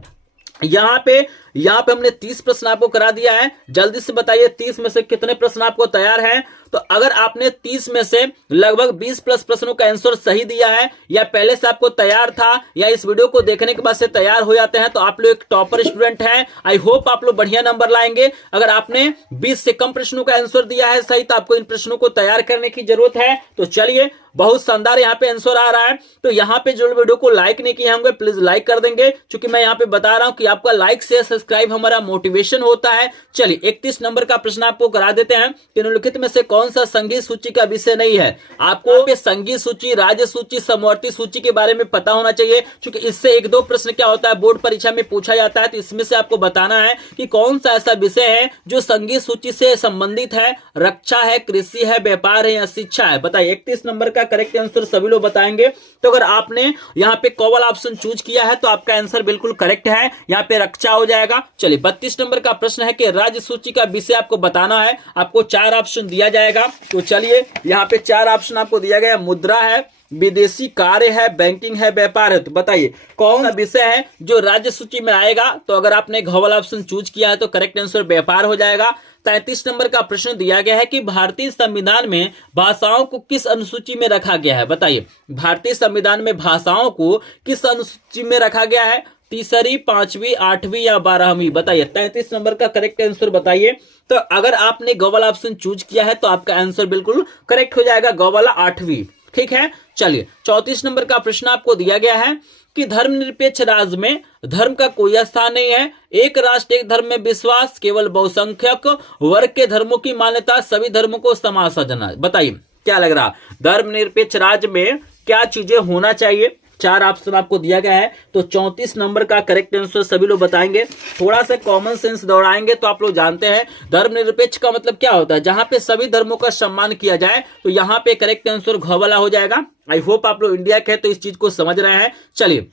यहाँ पे यहाँ पे हमने 30 प्रश्न आपको करा दिया है। जल्दी से बताइए 30 में से कितने प्रश्न आपको तैयार हैं। तो अगर आपने 30 में से लगभग 20 प्लस प्रश्नों का आंसर सही दिया है, या पहले से आपको तैयार था, या इस वीडियो को देखने के बाद से तैयार हो जाते हैं, तो आप लोग एक टॉपर स्टूडेंट हैं। आई होप आप लोग बढ़िया नंबर लाएंगे। अगर आपने 20 से कम प्रश्नों का आंसर दिया है सही, तो आपको इन प्रश्नों को तैयार करने की जरूरत है। तो चलिए, बहुत शानदार यहाँ पे आंसर आ रहा है। तो यहाँ पे जो वीडियो को लाइक नहीं किए होंगे प्लीज लाइक कर देंगे, क्योंकि मैं यहाँ पे बता रहा हूं कि आपका लाइक से सब्सक्राइब हमारा मोटिवेशन होता है। चलिए 31 नंबर का प्रश्न आपको करा देते हैं कि निम्नलिखित में से कौन सा संगीत सूची का विषय नहीं है। आपको संगीत सूची, राज्य सूची, समवर्ती सूची के बारे में पता होना चाहिए, क्योंकि इससे 1-2 प्रश्न क्या होता है बोर्ड परीक्षा में पूछा जाता है। तो इसमें से आपको बताना है कि कौन सा ऐसा विषय है जो संगीत सूची से संबंधित है, रक्षा है, कृषि है, व्यापार है या शिक्षा है। बताइए 31 नंबर का करेक्ट आंसर सभी लोग बताएंगे। तो अगर आपने यहाँ पे कॉवल ऑप्शन चूज किया है तो आपका आंसर बिल्कुल करेक्ट है, यहाँ पे रक्षा हो जाएगा। चलिए 32 नंबर का प्रश्न है कि राज्य सूची का विषय आपको बताना है। आपको 4 ऑप्शन दिया जाएगा। तो चलिए यहाँ पे 4 ऑप्शन आपको दिया गया, मुद्रा है, विदेशी कार्य है, बैंकिंग है, व्यापार है। तो बताइए कौन सा विषय है जो राज्य सूची में आएगा। तो अगर आपने घोवल ऑप्शन चूज किया है तो करेक्ट आंसर व्यापार हो जाएगा। 33 नंबर का प्रश्न दिया गया है कि भारतीय संविधान में भाषाओं को किस अनुसूची में रखा गया है। बताइए भारतीय संविधान में भाषाओं को किस अनुसूची में रखा गया है, तीसरी, 5वीं, 8वीं या 12वीं। बताइए 33 नंबर का करेक्ट आंसर बताइए। तो अगर आपने गो वाला ऑप्शन चूज किया है तो आपका आंसर बिल्कुल करेक्ट हो जाएगा, गो वाला 8वीं। ठीक है। चलिए 34 नंबर का प्रश्न आपको दिया गया है कि धर्मनिरपेक्ष राज्य में धर्म का कोई स्थान नहीं है, एक राष्ट्र एक धर्म में विश्वास, केवल बहुसंख्यक वर्ग के धर्मों की मान्यता, सभी धर्मों को समान समझना। बताइए क्या लग रहा, धर्मनिरपेक्ष राज्य में क्या चीजें होना चाहिए। 4 ऑप्शन आपको दिया गया है। तो 34 नंबर का करेक्ट आंसर सभी लोग बताएंगे। थोड़ा सा कॉमन सेंस दौड़ाएंगे तो आप लोग जानते हैं धर्मनिरपेक्ष का मतलब क्या होता है, जहां पे सभी धर्मों का सम्मान किया जाए। तो यहाँ पे करेक्ट आंसर घ वाला हो जाएगा। आई होप आप लोग इंडिया के हैं तो इस चीज को समझ रहे हैं। चलिए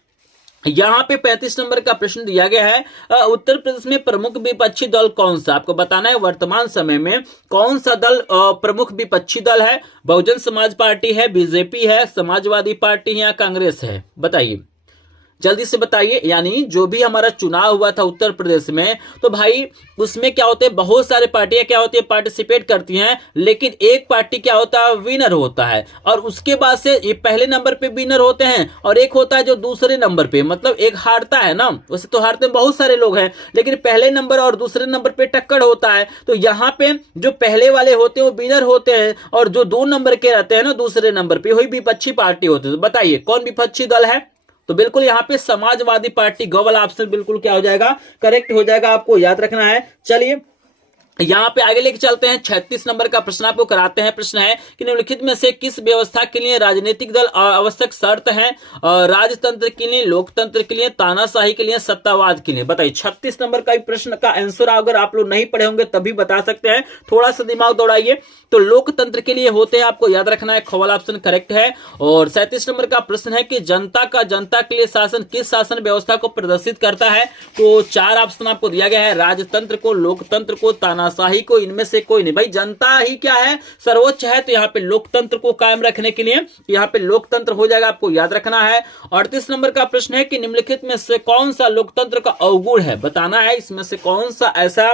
यहाँ पे 35 नंबर का प्रश्न दिया गया है, उत्तर प्रदेश में प्रमुख विपक्षी दल कौन सा। आपको बताना है वर्तमान समय में कौन सा दल प्रमुख विपक्षी दल है। बहुजन समाज पार्टी है, बीजेपी है, समाजवादी पार्टी है या कांग्रेस है। बताइए जल्दी से बताइए। यानी जो भी हमारा चुनाव हुआ था उत्तर प्रदेश में, तो भाई उसमें क्या होते हैं, बहुत सारे पार्टियां क्या होती है पार्टिसिपेट करती हैं, लेकिन एक पार्टी क्या होता है विनर होता है, और उसके बाद से ये पहले नंबर पे विनर होते हैं, और एक होता है जो दूसरे नंबर पे, मतलब एक हारता है ना। वैसे तो हारते बहुत सारे लोग हैं, लेकिन पहले नंबर और दूसरे नंबर पे टक्कर होता है। तो यहाँ पे जो पहले वाले होते हैं वो विनर होते हैं, और जो 2 नंबर के रहते हैं ना दूसरे नंबर पे, वही विपक्षी पार्टी होती है। तो बताइए कौन विपक्षी दल है। तो बिल्कुल यहाँ पे समाजवादी पार्टी, गो वाला ऑप्शन बिल्कुल क्या हो जाएगा, करेक्ट हो जाएगा। आपको याद रखना है। चलिए यहाँ पे आगे लेके चलते हैं। 36 नंबर का प्रश्न आपको कराते हैं। प्रश्न है कि निम्नलिखित में से किस व्यवस्था के लिए राजनीतिक दल आवश्यक शर्त है, राजतंत्र के लिए, लोकतंत्र के लिए, तानाशाही के लिए, सत्तावाद के लिए। बताइए 36 नंबर का प्रश्न का आंसर अगर आप लोग नहीं पढ़े होंगे तभी बता सकते हैं, थोड़ा सा दिमाग दौड़ाइए। तो लोकतंत्र के लिए होते हैं, आपको याद रखना है, खवाला ऑप्शन करेक्ट है। और 37 नंबर का प्रश्न है कि जनता का जनता के लिए शासन किस शासन व्यवस्था को प्रदर्शित करता है। तो 4 ऑप्शन आपको दिया गया है, राजतंत्र को, लोकतंत्र को, तानाशाही को, इनमें से कोई नहीं। भाई जनता ही क्या है, सर्वोच्च है, तो यहाँ पे लोकतंत्र को कायम रखने के लिए यहाँ पे लोकतंत्र हो जाएगा, आपको याद रखना है। 38 नंबर का प्रश्न है कि निम्नलिखित में से कौन सा लोकतंत्र का अवगुण है। बताना है इसमें से कौन सा ऐसा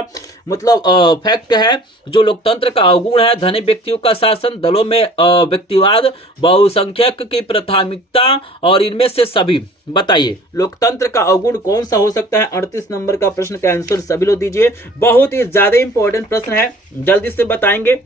मतलब फैक्ट है जो लोकतंत्र का अवगुण है। धनी व्यक्तियों का शासन, दलों में व्यक्तिवाद, बहुसंख्यक की प्राथमिकता, और इनमें से सभी। बताइए लोकतंत्र का अवगुण कौन सा हो सकता है। 38 नंबर का प्रश्न का आंसर सभी लोग दीजिए, बहुत ही ज्यादा इंपॉर्टेंट प्रश्न है, जल्दी से बताएंगे।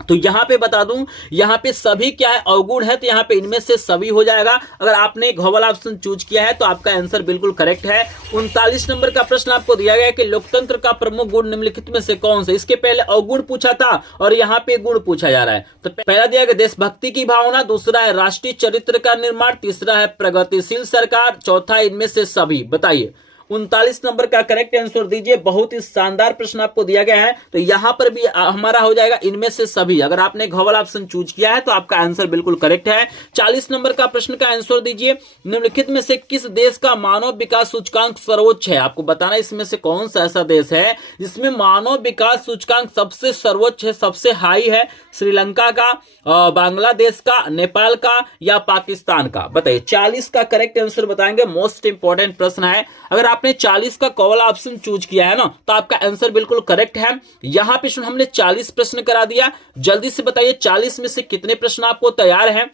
तो यहाँ पे बता दूं, यहाँ पे सभी क्या है अवगुण है, तो यहाँ पे इनमें से सभी हो जाएगा। अगर आपने घोवल ऑप्शन चूज किया है तो आपका आंसर बिल्कुल करेक्ट है। 39 नंबर का प्रश्न आपको दिया गया है कि लोकतंत्र का प्रमुख गुण निम्नलिखित में से कौन सा। इसके पहले अवगुण पूछा था और यहाँ पे गुण पूछा जा रहा है। तो पहला दिया गया देशभक्ति की भावना, दूसरा है राष्ट्रीय चरित्र का निर्माण, तीसरा है प्रगतिशील सरकार, चौथा इनमें से सभी। बताइए 39 नंबर का करेक्ट आंसर दीजिए, बहुत ही शानदार प्रश्न आपको दिया गया है। तो यहां पर भी हमारा हो जाएगा इनमें से सभी। अगर आपने घोवल ऑप्शन चूज किया है तो आपका आंसर बिल्कुल करेक्ट है। 40 नंबर का प्रश्न का आंसर दीजिए, निम्नलिखित में से किस देश का मानव विकास सूचकांक सर्वोच्च है। आपको बताना इसमें से कौन सा ऐसा देश है जिसमें मानव विकास सूचकांक सबसे सर्वोच्च है, सबसे हाई है। श्रीलंका का, बांग्लादेश का, नेपाल का या पाकिस्तान का। बताइए 40 का करेक्ट आंसर बताएंगे, मोस्ट इंपॉर्टेंट प्रश्न है। अगर आपने 40 का क वाला ऑप्शन चूज किया है ना, तो आपका आंसर बिल्कुल करेक्ट है। यहां पे हमने 40 प्रश्न करा दिया। जल्दी से बताइए 40 में से कितने प्रश्न आपको तैयार हैं,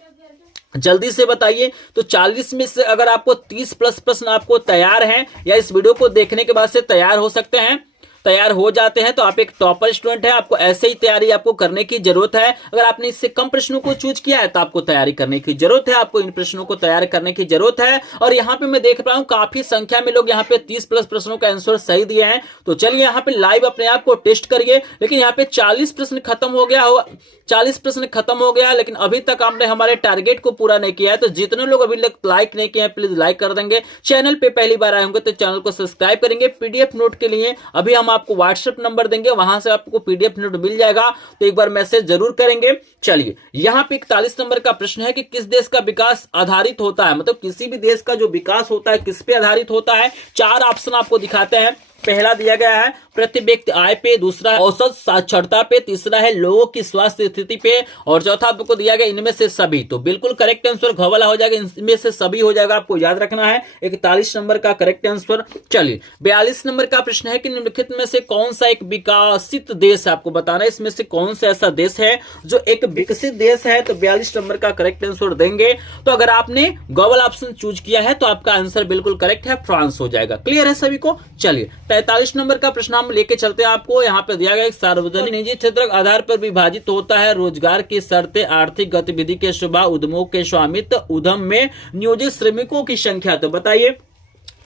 जल्दी से बताइए। तो 40 में से अगर आपको 30 प्लस प्रश्न आपको तैयार हैं या इस वीडियो को देखने के बाद से तैयार हो सकते हैं, तैयार हो जाते हैं, तो आप एक टॉपर स्टूडेंट है। आपको ऐसे ही तैयारी आपको करने की जरूरत है। अगर आपने इससे कम प्रश्नों को चूज किया है तो आपको तैयारी करने की जरूरत है, आपको इन प्रश्नों को तैयार करने की जरूरत है। और यहाँ पे मैं देख रहा हूं काफी संख्या में लोग यहाँ पे 30 प्लस प्रश्नों का आंसर सही दिए हैं। तो चलिए यहाँ पे लाइव अपने आप को टेस्ट करिए। लेकिन यहाँ पे 40 प्रश्न खत्म हो गया हो, 40 प्रश्न खत्म हो गया, लेकिन अभी तक आपने हमारे टारगेट को पूरा नहीं किया है। तो जितने लोग अभी तक लाइक नहीं किए हैं प्लीज लाइक कर देंगे। चैनल पे पहली बार आए होंगे तो चैनल को सब्सक्राइब करेंगे। पीडीएफ नोट के लिए अभी हम आपको व्हाट्सएप नंबर देंगे, वहां से आपको पीडीएफ नोट मिल जाएगा, तो एक बार मैसेज जरूर करेंगे। चलिए यहाँ पे 41 नंबर का प्रश्न है कि किस देश का विकास आधारित होता है, मतलब किसी भी देश का जो विकास होता है किस पे आधारित होता है। 4 ऑप्शन आपको दिखाते हैं। पहला दिया गया है प्रति व्यक्ति आय पे, दूसरा औसत साक्षरता पे, तीसरा है लोगों की स्वास्थ्य स्थिति पे, और चौथा आपको दिया गया इनमें से सभी। तो बिल्कुल करेक्ट आंसर घ वाला हो जाएगा, इनमें से सभी हो जाएगा, आपको याद रखना है। 41 नंबर का करेक्ट आंसर। चलिए 42 नंबर का प्रश्न है कि निम्नलिखित में से कौन सा एक विकसित देश है, आपको बताना है इसमें से कौन सा ऐसा देश है जो एक विकसित देश है। तो 42 नंबर का करेक्ट आंसर देंगे। तो अगर आपने ग वाला ऑप्शन चूज किया है तो आपका आंसर बिल्कुल करेक्ट है, फ्रांस हो जाएगा। क्लियर है सभी को। चलिए 43 नंबर का प्रश्न हम लेके चलते हैं आपको। यहाँ पे दिया गया एक सार्वजनिक निजी क्षेत्र आधार पर विभाजित होता है, रोजगार की शर्तें, आर्थिक गतिविधि के स्वभाव, उद्यमों के स्वामित्व, उद्यम में नियोजित श्रमिकों की संख्या। तो बताइए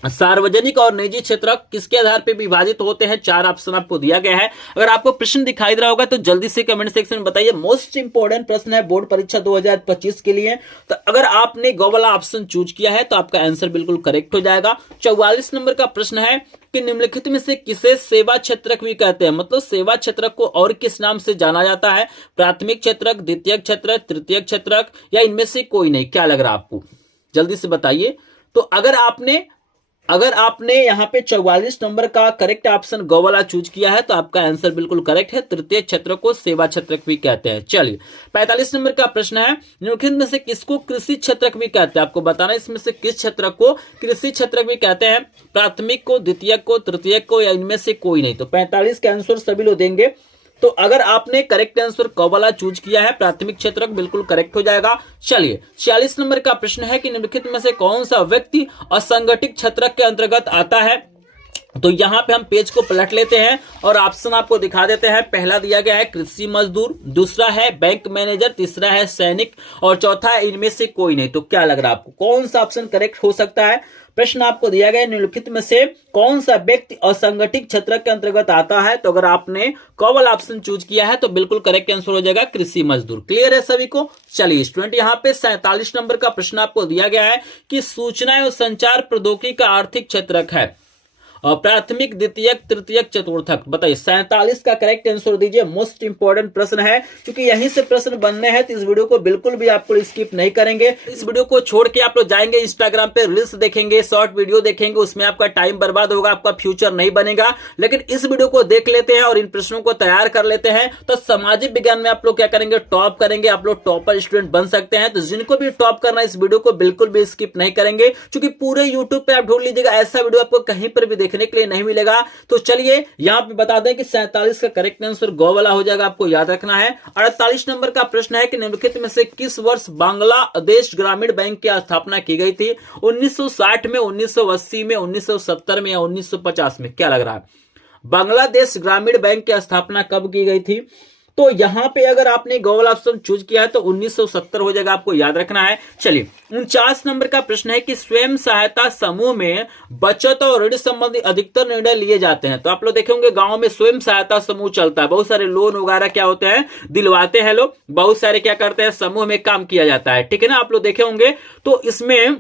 सार्वजनिक और निजी क्षेत्र किसके आधार पर विभाजित होते हैं। 4 ऑप्शन आपको दिया गया है। अगर आपको प्रश्न दिखाई दे रहा होगा तो जल्दी से कमेंट सेक्शन में बताइए। मोस्ट इंपोर्टेंट प्रश्न है बोर्ड परीक्षा 2025 के लिए। तो अगर आपने ग वाला ऑप्शन चूज किया है तो आपका आंसर बिल्कुल करेक्ट हो जाएगा। 44 नंबर का प्रश्न है कि निम्नलिखित में से किसे सेवा क्षेत्रक भी कहते हैं, मतलब सेवा क्षेत्रक को और किस नाम से जाना जाता है। प्राथमिक क्षेत्रक, द्वितीय क्षेत्रक, तृतीय क्षेत्रक, या इनमें से कोई नहीं। क्या लग रहा है आपको, जल्दी से बताइए। तो अगर आपने यहाँ पे 44 नंबर का करेक्ट ऑप्शन ग वाला चूज किया है तो आपका आंसर बिल्कुल करेक्ट है। तृतीय क्षेत्र को सेवा क्षेत्रक भी कहते हैं। चलिए 45 नंबर का प्रश्न है निम्नलिखित में से किसको कृषि क्षेत्रक भी कहते हैं। आपको बताना है इसमें से किस क्षेत्र को कृषि क्षेत्रक भी कहते हैं। प्राथमिक को, द्वितीय को, तृतीय को, या इनमें से कोई नहीं। तो 45 का आंसर सभी लोग देंगे। तो अगर आपने करेक्ट आंसर क वाला चूज किया है प्राथमिक क्षेत्रक बिल्कुल करेक्ट हो जाएगा। चलिए 46 नंबर का प्रश्न है कि निम्नलिखित में से कौन सा व्यक्ति असंगठित क्षेत्रक के अंतर्गत आता है। तो यहाँ पे हम पेज को पलट लेते हैं और ऑप्शन आपको दिखा देते हैं। पहला दिया गया है कृषि मजदूर, दूसरा है बैंक मैनेजर, तीसरा है सैनिक, और चौथा है इनमें से कोई नहीं। तो क्या लग रहा है आपको कौन सा ऑप्शन करेक्ट हो सकता है। प्रश्न आपको दिया गया निम्नलिखित में से कौन सा व्यक्ति असंगठित क्षेत्र के अंतर्गत आता है। तो अगर आपने क वाला ऑप्शन चूज किया है तो बिल्कुल करेक्ट आंसर हो जाएगा कृषि मजदूर। क्लियर है सभी को। चलिए स्टूडेंट यहाँ पे 47 नंबर का प्रश्न आपको दिया गया है कि सूचना एवं संचार प्रौद्योगिकी का आर्थिक क्षेत्रक है प्राथमिक, द्वितीयक, तृतीयक, चतुर्थक। बताइए 47 का करेक्ट आंसर दीजिए। मोस्ट इंपोर्टेंट प्रश्न है क्योंकि यहीं से प्रश्न बनने हैं, तो इस वीडियो को बिल्कुल भी आपको स्किप नहीं करेंगे। इस वीडियो को छोड़ के आप लोग जाएंगे इंस्टाग्राम पे रील्स देखेंगे, शॉर्ट वीडियो देखेंगे, उसमें आपका टाइम बर्बाद होगा, आपका फ्यूचर नहीं बनेगा। लेकिन इस वीडियो को देख लेते हैं और इन प्रश्नों को तैयार कर लेते हैं तो सामाजिक विज्ञान में आप लोग क्या करेंगे, टॉप करेंगे, आप लोग टॉपर स्टूडेंट बन सकते हैं। तो जिनको भी टॉप करना है इस वीडियो को बिल्कुल भी स्किप नहीं करेंगे, क्योंकि पूरे यूट्यूब पे आप ढूंढ लीजिएगा, ऐसा वीडियो आपको कहीं पर भी देखने के लिए नहीं मिलेगा। तो चलिए यहां पे बता दें कि 47 का करेक्ट आंसर ग वाला हो जाएगा, आपको याद रखना है। 48 नंबर का प्रश्न है कि निम्नलिखित में से किस वर्ष बांग्लादेश ग्रामीण बैंक की स्थापना की गई थी। 1960 में, 1980 में, 1970 में, या 1950 में। क्या लग रहा है बांग्लादेश ग्रामीण बैंक की स्थापना कब की गई थी। तो यहां पे अगर आपने ग वाला ऑप्शन चूज किया है तो 1970 हो जाएगा, आपको याद रखना है। चलिए 49 नंबर का प्रश्न है कि स्वयं सहायता समूह में बचत और ऋण संबंधी अधिकतर निर्णय लिए जाते हैं। तो आप लोग देखे होंगे गांव में स्वयं सहायता समूह चलता है, बहुत सारे लोन वगैरह क्या होते हैं दिलवाते हैं लोग, बहुत सारे क्या करते हैं समूह में काम किया जाता है, ठीक है ना, आप लोग देखे होंगे। तो इसमें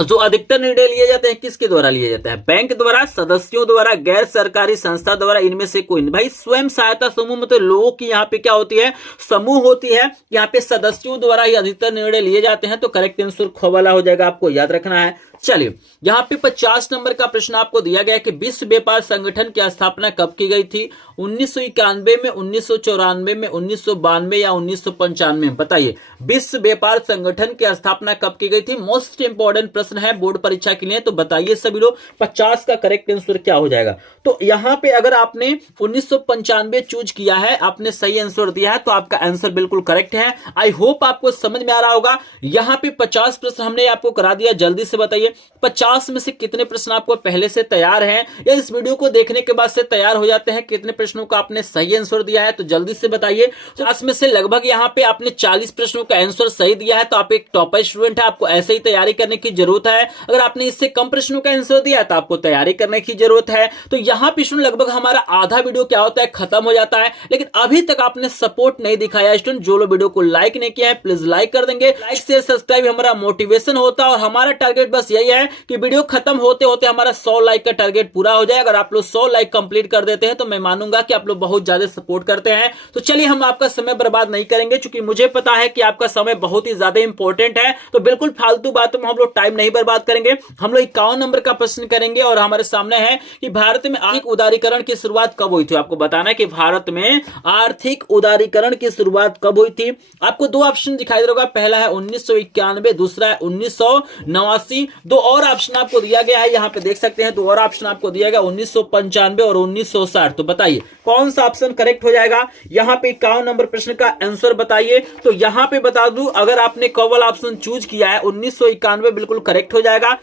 जो अधिकतर निर्णय लिए जाते हैं किसके द्वारा लिए जाते हैं, बैंक द्वारा, सदस्यों द्वारा, गैर सरकारी संस्था द्वारा, इनमें से कोई नहीं। भाई स्वयं सहायता समूह मतलब लोगों की यहाँ पे क्या होती है, समूह होती है, यहाँ पे सदस्यों द्वारा ही अधिकतर निर्णय लिए जाते हैं। तो करेक्ट आंसर ख वाला हो जाएगा, आपको याद रखना है। चलिए यहाँ पे 50 नंबर का प्रश्न आपको दिया गया है कि विश्व व्यापार संगठन की स्थापना कब की गई थी। 1991 में, 1994 में, 1992 या 1995 में। बताइए विश्व व्यापार संगठन की स्थापना कब की गई थी। मोस्ट इंपोर्टेंट प्रश्न है बोर्ड परीक्षा के लिए। तो बताइए सभी लोग 50 का करेक्ट आंसर क्या हो जाएगा। तो यहां पे अगर आपने 1995 चूज किया है, आपने सही आंसर दिया है, तो आपका आंसर बिल्कुल करेक्ट है। आई होप आपको समझ में आ रहा होगा। यहां पे 50 प्रश्न हमने आपको करा दिया। जल्दी से बताइए 50 में से कितने प्रश्न आपको पहले से तैयार हैं या इस वीडियो को देखने के बाद से तैयार हो जाते हैं। कितने प्रश्नों का आपने सही आंसर दिया है, तो जल्दी से बताइए। 50 में से लगभग यहां पे आपने 40 प्रश्नों का आंसर सही दिया है, तो आप एक टॉपर स्टूडेंट है। आपको ऐसे ही तैयारी करने की जरूरत है। अगर आपने इससे कम प्रश्नों का आंसर दिया है तो आपको तैयारी करने की जरूरत है। तो यहां पे लगभग हमारा आधा वीडियो क्या होता है, खत्म हो जाता है। लेकिन अभी तक आपने सपोर्ट नहीं दिखाया स्टूडेंट, जो लोग वीडियो को लाइक नहीं किया है प्लीज लाइक कर देंगे। लाइक शेयर सब्सक्राइब हमारा मोटिवेशन होता है और हमारा टारगेट बस यही है कि वीडियो खत्म होते होते हमारा 100 लाइक का टारगेट पूरा हो जाए। अगर आप लोग 100 लाइक कंप्लीट कर देते हैं तो मैं मानूंगा कि आप लोग बहुत ज्यादा सपोर्ट करते हैं। तो चलिए हम आपका समय बर्बाद नहीं करेंगे, क्योंकि मुझे पता है कि आपका समय बहुत ही ज्यादा इंपॉर्टेंट है। तो बिल्कुल फालतू बातों में हम लोग टाइम नहीं बर्बाद करेंगे। हम लोग 51 नंबर का प्रश्न करेंगे और हमारे सामने है कि भारत में आर्थिक उदारीकरण की शुरुआत कब हुई थी। आपको बताना है कि भारत में आर्थिक उदारीकरण की शुरुआत कब हुई थी। आपको दो ऑप्शन दिखाई दे रहा, पहला है 1991, दूसरा है 1989। दो और ऑप्शन आपको दिया गया है, यहां पे देख सकते हैं। दो और ऑप्शन आपको दिया गया 1995 और 1960। तो बताइए कौन सा ऑप्शन करेक्ट हो जाएगा। यहां पे 51 नंबर प्रश्न का आंसर बताइए। तो यहां पे बता दूं, अगर आपने कौन ऑप्शन चूज किया है 1991 बिल्कुल करेक्ट हो जाएगा।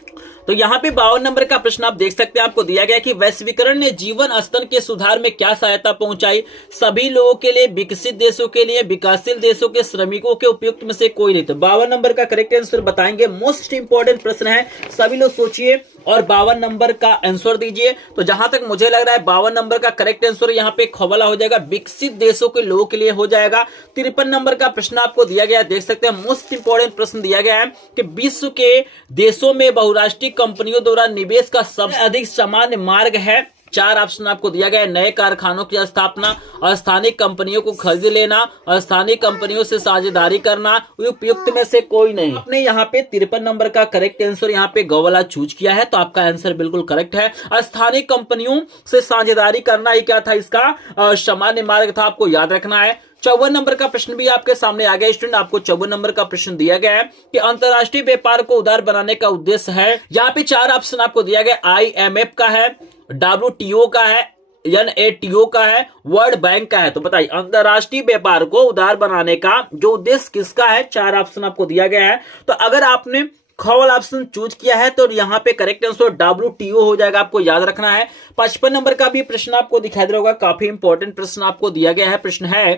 तो यहाँ पे 52 नंबर का प्रश्न आप देख सकते हैं, आपको दिया गया कि वैश्वीकरण ने जीवन स्तर के सुधार में क्या सहायता पहुंचाई। सभी लोगों के लिए, विकसित देशों के लिए, विकासशील देशों के श्रमिकों के उपयुक्त में से कोई नहीं। तो 52 नंबर का करेक्ट आंसर बताएंगे। मोस्ट इंपॉर्टेंट प्रश्न है, सभी लोग सोचिए और 52 नंबर का आंसर दीजिए। तो जहां तक मुझे लग रहा है 52 नंबर का करेक्ट आंसर यहाँ पे खबला हो जाएगा, विकसित देशों के लोगों के लिए हो जाएगा। 53 नंबर का प्रश्न आपको दिया गया है, देख सकते हैं। मोस्ट इंपॉर्टेंट प्रश्न दिया गया है कि विश्व के देशों में बहुराष्ट्रीय कंपनियों द्वारा निवेश का सबसे अधिक सामान्य मार्ग है। 4 ऑप्शन आपको दिया गया है, नए कारखानों की स्थापना, स्थानीय कंपनियों को खरीद लेना, स्थानीय कंपनियों से साझेदारी करना, उपयुक्त में से कोई नहीं। आपने यहाँ पे 53 नंबर का करेक्ट आंसर यहाँ पे ग वाला चूज किया है, तो आपका आंसर बिल्कुल करेक्ट है। स्थानीय कंपनियों से साझेदारी करना ही क्या था, इसका सामान्य मार्ग था, आपको याद रखना है। 54 नंबर का प्रश्न भी आपके सामने आ गया स्टूडेंट। आपको 54 नंबर का प्रश्न दिया गया है कि अंतरराष्ट्रीय व्यापार को उदार बनाने का उद्देश्य है। यहाँ पे 4 ऑप्शन आपको दिया गया, IMF का है, WTO का है, NATO का है, वर्ल्ड बैंक का है। तो बताइए अंतरराष्ट्रीय व्यापार को उदार बनाने का जो उद्देश्य किसका है। 4 ऑप्शन आपको दिया गया है। तो अगर आपने खवल ऑप्शन चूज किया है तो यहाँ पे करेक्ट आंसर WTO हो जाएगा, आपको याद रखना है। 55 नंबर का भी प्रश्न आपको दिखाई दे रहा होगा, काफी इंपॉर्टेंट प्रश्न आपको दिया गया है। प्रश्न है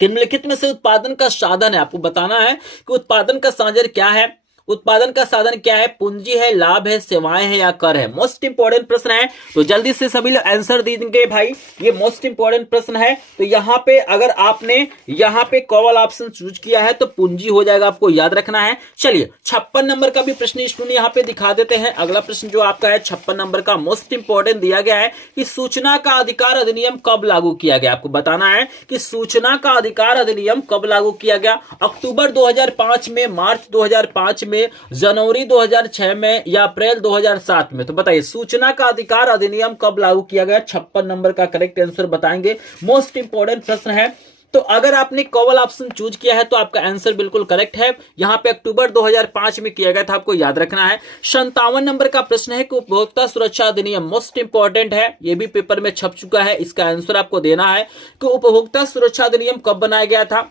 निम्नलिखित में से उत्पादन का साधन है। आपको बताना है कि उत्पादन का साधन क्या है। उत्पादन का साधन क्या है, पूंजी है, लाभ है, सेवाएं है या कर है। मोस्ट इंपॉर्टेंट प्रश्न है, तो जल्दी से सभी लोग आंसर दे देंगे भाई, ये मोस्ट इंपॉर्टेंट प्रश्न है। तो यहाँ पे अगर आपने यहाँ पे कौन ऑप्शन चूज किया है तो पूंजी हो जाएगा, आपको याद रखना है। चलिए 56 नंबर का भी प्रश्न स्टूडेंट यहाँ पे दिखा देते हैं। अगला प्रश्न जो आपका है 56 नंबर का मोस्ट इंपॉर्टेंट दिया गया है कि सूचना का अधिकार अधिनियम कब लागू किया गया। आपको बताना है कि सूचना का अधिकार अधिनियम कब लागू किया गया। अक्टूबर 2005 में, मार्च 2005 में, जनवरी 2006 में या अप्रैल 2007 में। तो बताइए सूचना का अधिकार अधिनियम कब लागू किया गया। 56 नंबर का करेक्ट आंसर बताएंगे, मोस्ट इंपॉर्टेंट प्रश्न है। तो अगर आपने कौन ऑप्शन चूज किया है तो आपका आंसर बिल्कुल करेक्ट है। यहां पे अक्टूबर 2005 में किया गया था, आपको याद रखना है। 57 नंबर का प्रश्न है कि उपभोक्ता सुरक्षा अधिनियम, मोस्ट इंपॉर्टेंट है, ये भी पेपर में छप चुका है। इसका आंसर आपको देना है कि उपभोक्ता सुरक्षा अधिनियम कब बनाया गया था।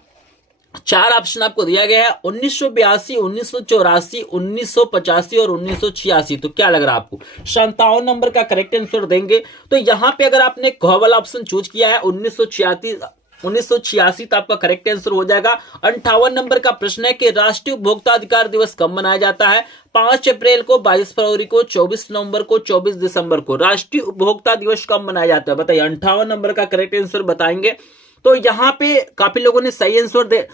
4 ऑप्शन आपको दिया गया है, 1982, 1984, 1985 और 1986। तो क्या लग रहा है आपको, 57 नंबर का करेक्ट आंसर देंगे। तो यहां पे अगर आपने घ ऑप्शन चूज किया है 1986 तो आपका करेक्ट आंसर हो जाएगा। 58 नंबर का प्रश्न है कि राष्ट्रीय उपभोक्ता अधिकार दिवस कब मनाया जाता है। 5 अप्रैल को, 22 फरवरी को, 24 नवंबर को, 24 दिसंबर को राष्ट्रीय उपभोक्ता दिवस कब मनाया जाता है। बताइए 58 नंबर का करेक्ट आंसर बताएंगे। तो यहाँ पे काफी लोगों ने सही आंसर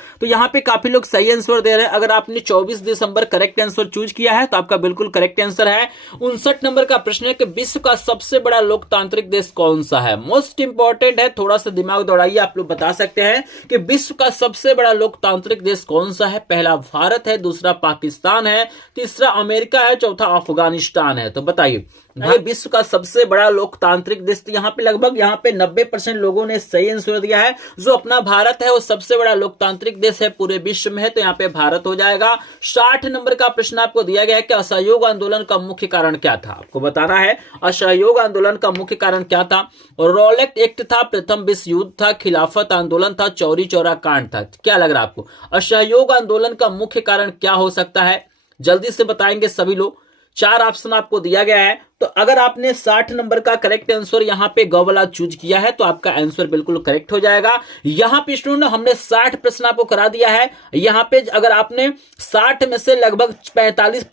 काफी लोग सही आंसर दे रहे हैं। अगर आपने 24 दिसंबर करेक्ट आंसर चूज किया है तो आपका बिल्कुल करेक्ट आंसर है। 59 नंबर का प्रश्न है कि विश्व का सबसे बड़ा लोकतांत्रिक देश कौन सा है। मोस्ट इंपॉर्टेंट है, थोड़ा सा दिमाग दौड़ाइए, आप लोग बता सकते हैं कि विश्व का सबसे बड़ा लोकतांत्रिक देश कौन सा है। पहला भारत है, दूसरा पाकिस्तान है, तीसरा अमेरिका है, चौथा अफगानिस्तान है। तो बताइए ये विश्व का सबसे बड़ा लोकतांत्रिक देश, तो यहाँ पे लगभग 90% लोगों ने सही आंसर दिया है। जो अपना भारत है वो सबसे बड़ा लोकतांत्रिक देश है पूरे विश्व में है, तो यहाँ पे भारत हो जाएगा। 60 नंबर का प्रश्न आपको दिया गया है कि असहयोग आंदोलन का मुख्य कारण क्या था, आपको बताना है असहयोग आंदोलन का मुख्य कारण क्या था। और रॉलेट एक्ट था, प्रथम विश्व युद्ध था, खिलाफत आंदोलन था, चौरी चौरा कांड था। क्या लग रहा है आपको असहयोग आंदोलन का मुख्य कारण क्या हो सकता है? जल्दी से बताएंगे सभी लोग। 4 ऑप्शन आपको दिया गया है, तो अगर आपने 60 नंबर का करेक्ट आंसर यहाँ पे ग वाला चूज किया है तो आपका आंसर बिल्कुल करेक्ट हो जाएगा। यहाँ पे स्टूडेंट हमने 60 प्रश्न आपको करा दिया है। यहाँ पे अगर आपने 60 में से लगभग 45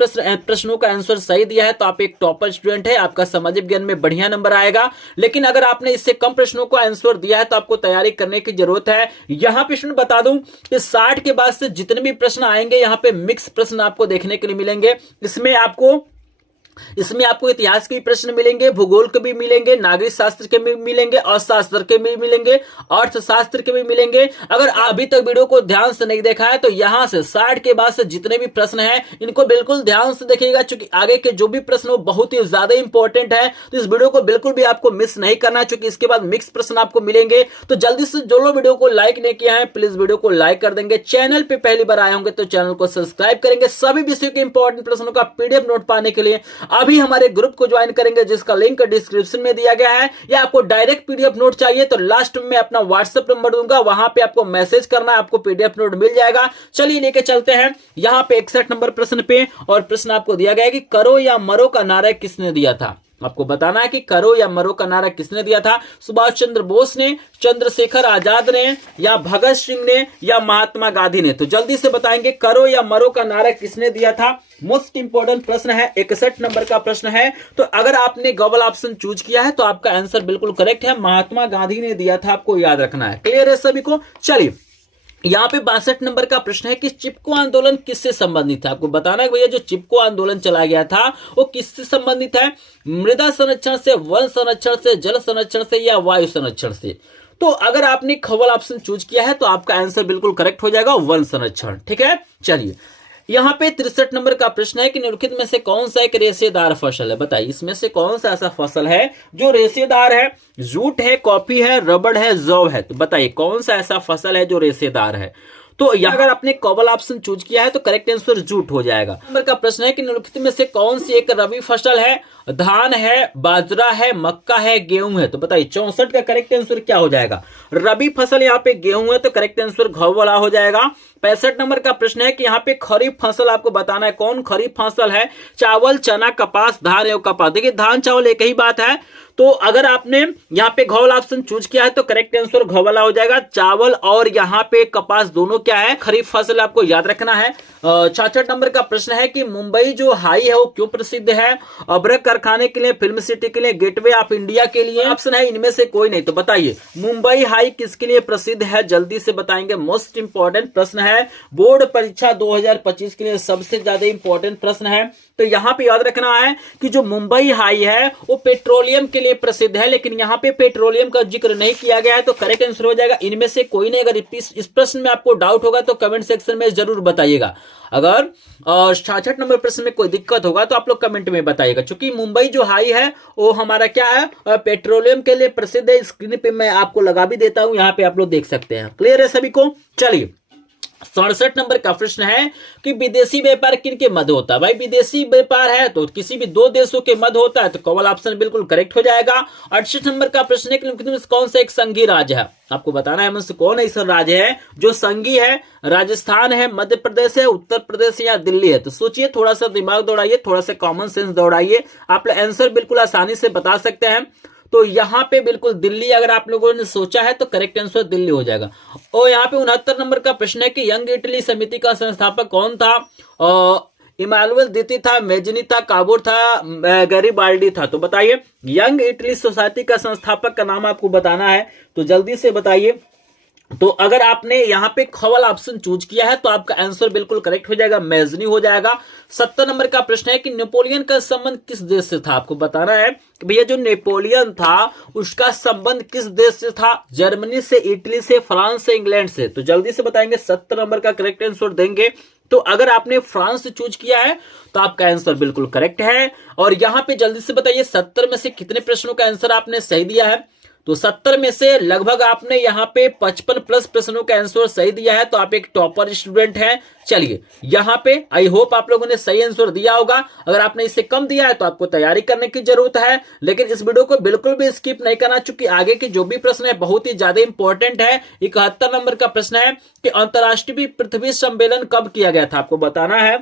प्रश्नों का आंसर सही दिया है तो आप एक टॉपर स्टूडेंट है, आपका सामाजिक विज्ञान में बढ़िया नंबर आएगा। लेकिन अगर आपने इससे कम प्रश्नों को आंसर दिया है तो आपको तैयारी करने की जरूरत है। यहाँ पे स्टूडेंट बता दूं कि 60 के बाद से जितने भी प्रश्न आएंगे यहाँ पे मिक्स प्रश्न आपको देखने के लिए मिलेंगे। इसमें आपको इतिहास के भी प्रश्न मिलेंगे, भूगोल के भी मिलेंगे, नागरिक शास्त्र के भी मिलेंगे, अर्थशास्त्र के भी मिलेंगे, अर्थशास्त्र के भी मिलेंगे। अगर अभी तक वीडियो को ध्यान से नहीं देखा है तो यहां से 60 के बाद से जितने भी प्रश्न हैं इनको बिल्कुल ध्यान से देखिएगा, क्योंकि आगे के जो भी प्रश्न वो बहुत ही ज्यादा इंपॉर्टेंट है। तो इस वीडियो को बिल्कुल भी आपको मिस नहीं करना, क्योंकि इसके बाद मिक्स प्रश्न आपको मिलेंगे। तो जल्दी से जो लोग वीडियो को लाइक नहीं किया है प्लीज वीडियो को लाइक कर देंगे। चैनल पे पहली बार आए होंगे तो चैनल को सब्सक्राइब करेंगे। सभी विषयों के इंपॉर्टेंट प्रश्नों का पीडीएफ नोट पाने के लिए अभी हमारे ग्रुप को ज्वाइन करेंगे, जिसका लिंक डिस्क्रिप्शन में दिया गया है। या आपको डायरेक्ट पीडीएफ नोट चाहिए तो लास्ट में अपना व्हाट्सएप नंबर दूंगा, वहां पे आपको मैसेज करना है, आपको पीडीएफ नोट मिल जाएगा। चलिए लेके चलते हैं यहाँ पे 61 नंबर प्रश्न पे। और प्रश्न आपको दिया गया है कि करो या मरो का नारा किसने दिया था। आपको बताना है कि करो या मरो का नारा किसने दिया था। सुभाष चंद्र बोस ने, चंद्रशेखर आजाद ने, या भगत सिंह ने, या महात्मा गांधी ने। तो जल्दी से बताएंगे करो या मरो का नारा किसने दिया था। मोस्ट इंपोर्टेंट प्रश्न है, 61 नंबर का प्रश्न है। तो अगर आपने गलत ऑप्शन चूज किया है तो आपका आंसर बिल्कुल करेक्ट है, महात्मा गांधी ने दिया था, आपको याद रखना है। क्लियर है सभी को? चलिए यहाँ पे 62 नंबर का प्रश्न है कि चिपको आंदोलन किससे संबंधित है। आपको बताना है भैया जो चिपको आंदोलन चला गया था वो किससे संबंधित है। मृदा संरक्षण से, वन संरक्षण से, जल संरक्षण से, या वायु संरक्षण से। तो अगर आपने खबर ऑप्शन चूज किया है तो आपका आंसर बिल्कुल करेक्ट हो जाएगा, वन संरक्षण। ठीक है, चलिए यहाँ पे 63 नंबर का प्रश्न है कि निम्नलिखित में से कौन सा एक रेशेदार फसल है। बताइए इसमें से कौन सा ऐसा फसल है जो रेशेदार है। जूट है, कॉफी है, रबड़ है, जौ है। तो बताइए कौन सा ऐसा फसल है जो रेशेदार है। तो यहाँ अगर आपने कॉबल ऑप्शन चूज किया है तो करेक्ट आंसर जूट हो जाएगा। नंबर का प्रश्न है कि निम्नलिखित में से कौन सी एक रबी फसल है। धान है, बाजरा है, मक्का है, गेहूं है। तो बताइए 64 का करेक्ट आंसर क्या हो जाएगा। रबी फसल यहाँ पे गेहूं है तो करेक्ट आंसर घ वाला हो जाएगा। 65 नंबर का प्रश्न है कि यहाँ पे खरीफ फसल आपको बताना है कौन खरीफ फसल है। चावल, चना, कपास, धान एवं कपास। देखिए धान चावल एक ही बात है, तो अगर आपने यहाँ पे घ वाला ऑप्शन चूज किया है तो करेक्ट आंसर घ वाला हो जाएगा। चावल और यहाँ पे कपास दोनों क्या है, खरीफ फसल, आपको याद रखना है। 66 नंबर का प्रश्न है कि मुंबई जो हाई है वो क्यों प्रसिद्ध है। अब्रक कारखाने के लिए, फिल्म सिटी के लिए, गेटवे ऑफ इंडिया के लिए। ऑप्शन है इनमें से कोई नहीं। तो बताइए मुंबई हाई किसके लिए प्रसिद्ध है, जल्दी से बताएंगे। मोस्ट इंपॉर्टेंट प्रश्न है, बोर्ड परीक्षा 2025 के लिए सबसे ज्यादा इंपॉर्टेंट प्रश्न है। तो यहाँ पे याद रखना है कि जो मुंबई हाई है वो पेट्रोलियम के लिए प्रसिद्ध है, लेकिन यहाँ पे पेट्रोलियम का जिक्र नहीं किया गया है, तो करेक्ट आंसर हो जाएगा इनमें से कोई नहीं। अगर इस प्रश्न में आपको डाउट होगा तो कमेंट सेक्शन में जरूर बताइएगा। अगर 66 नंबर प्रश्न में कोई दिक्कत होगा तो आप लोग कमेंट में बताइएगा, क्योंकि मुंबई जो हाई है वो हमारा क्या है, पेट्रोलियम के लिए प्रसिद्ध है। स्क्रीन पे मैं आपको लगा भी देता हूं, यहाँ पे आप लोग देख सकते हैं। क्लियर है सभी को? चलिए 67 नंबर का प्रश्न है कि विदेशी व्यापार किनके मध्य होता है। भाई विदेशी व्यापार है तो किसी भी दो देशों के मध्य होता है, तो कॉमन ऑप्शन बिल्कुल करेक्ट हो जाएगा। 68 नंबर का प्रश्न है कि कौन सा एक संघीय राज्य है। आपको बताना है मुझसे कौन ऐसा राज्य है जो संघीय है। राजस्थान है, मध्य प्रदेश है, उत्तर प्रदेश या दिल्ली है। तो सोचिए, थोड़ा सा दिमाग दौड़ाइए, थोड़ा सा कॉमन सेंस दौड़ाइए, आप आंसर बिल्कुल आसानी से बता सकते हैं। तो यहाँ पे बिल्कुल दिल्ली अगर आप लोगों ने सोचा है तो करेक्ट आंसर दिल्ली हो जाएगा। और यहाँ पे 69 नंबर का प्रश्न है कि यंग इटली समिति का संस्थापक कौन था। इमानुएल द्वितीय था, मेजनी था, काबूर था, गैरीबाल्डी था। तो बताइए यंग इटली सोसाइटी का संस्थापक का नाम आपको बताना है, तो जल्दी से बताइए। तो अगर आपने यहाँ पे खवल ऑप्शन चूज किया है तो आपका आंसर बिल्कुल करेक्ट हो जाएगा, मेजनी हो जाएगा। 70 नंबर का प्रश्न है कि नेपोलियन का संबंध किस देश से था। आपको बताना है कि भैया जो नेपोलियन था उसका संबंध किस देश से था। जर्मनी से, इटली से, फ्रांस से, इंग्लैंड से। तो जल्दी से बताएंगे, 70 नंबर का करेक्ट आंसर देंगे तो अगर आपने फ्रांस चूज किया है तो आपका आंसर बिल्कुल करेक्ट है। और यहां पे जल्दी से बताइए 70 में से कितने प्रश्नों का आंसर आपने सही दिया है। तो 70 में से लगभग आपने यहाँ पे 55 प्लस प्रश्नों का आंसर सही दिया है, तो आप एक टॉपर स्टूडेंट हैं। चलिए यहाँ पे आई होप आप लोगों ने सही आंसर दिया होगा। अगर आपने इससे कम दिया है तो आपको तैयारी करने की जरूरत है, लेकिन इस वीडियो को बिल्कुल भी स्किप नहीं करना, चूंकि आगे के जो भी प्रश्न है बहुत ही ज्यादा इंपॉर्टेंट है। 71 नंबर का प्रश्न है कि अंतर्राष्ट्रीय पृथ्वी सम्मेलन कब किया गया था। आपको बताना है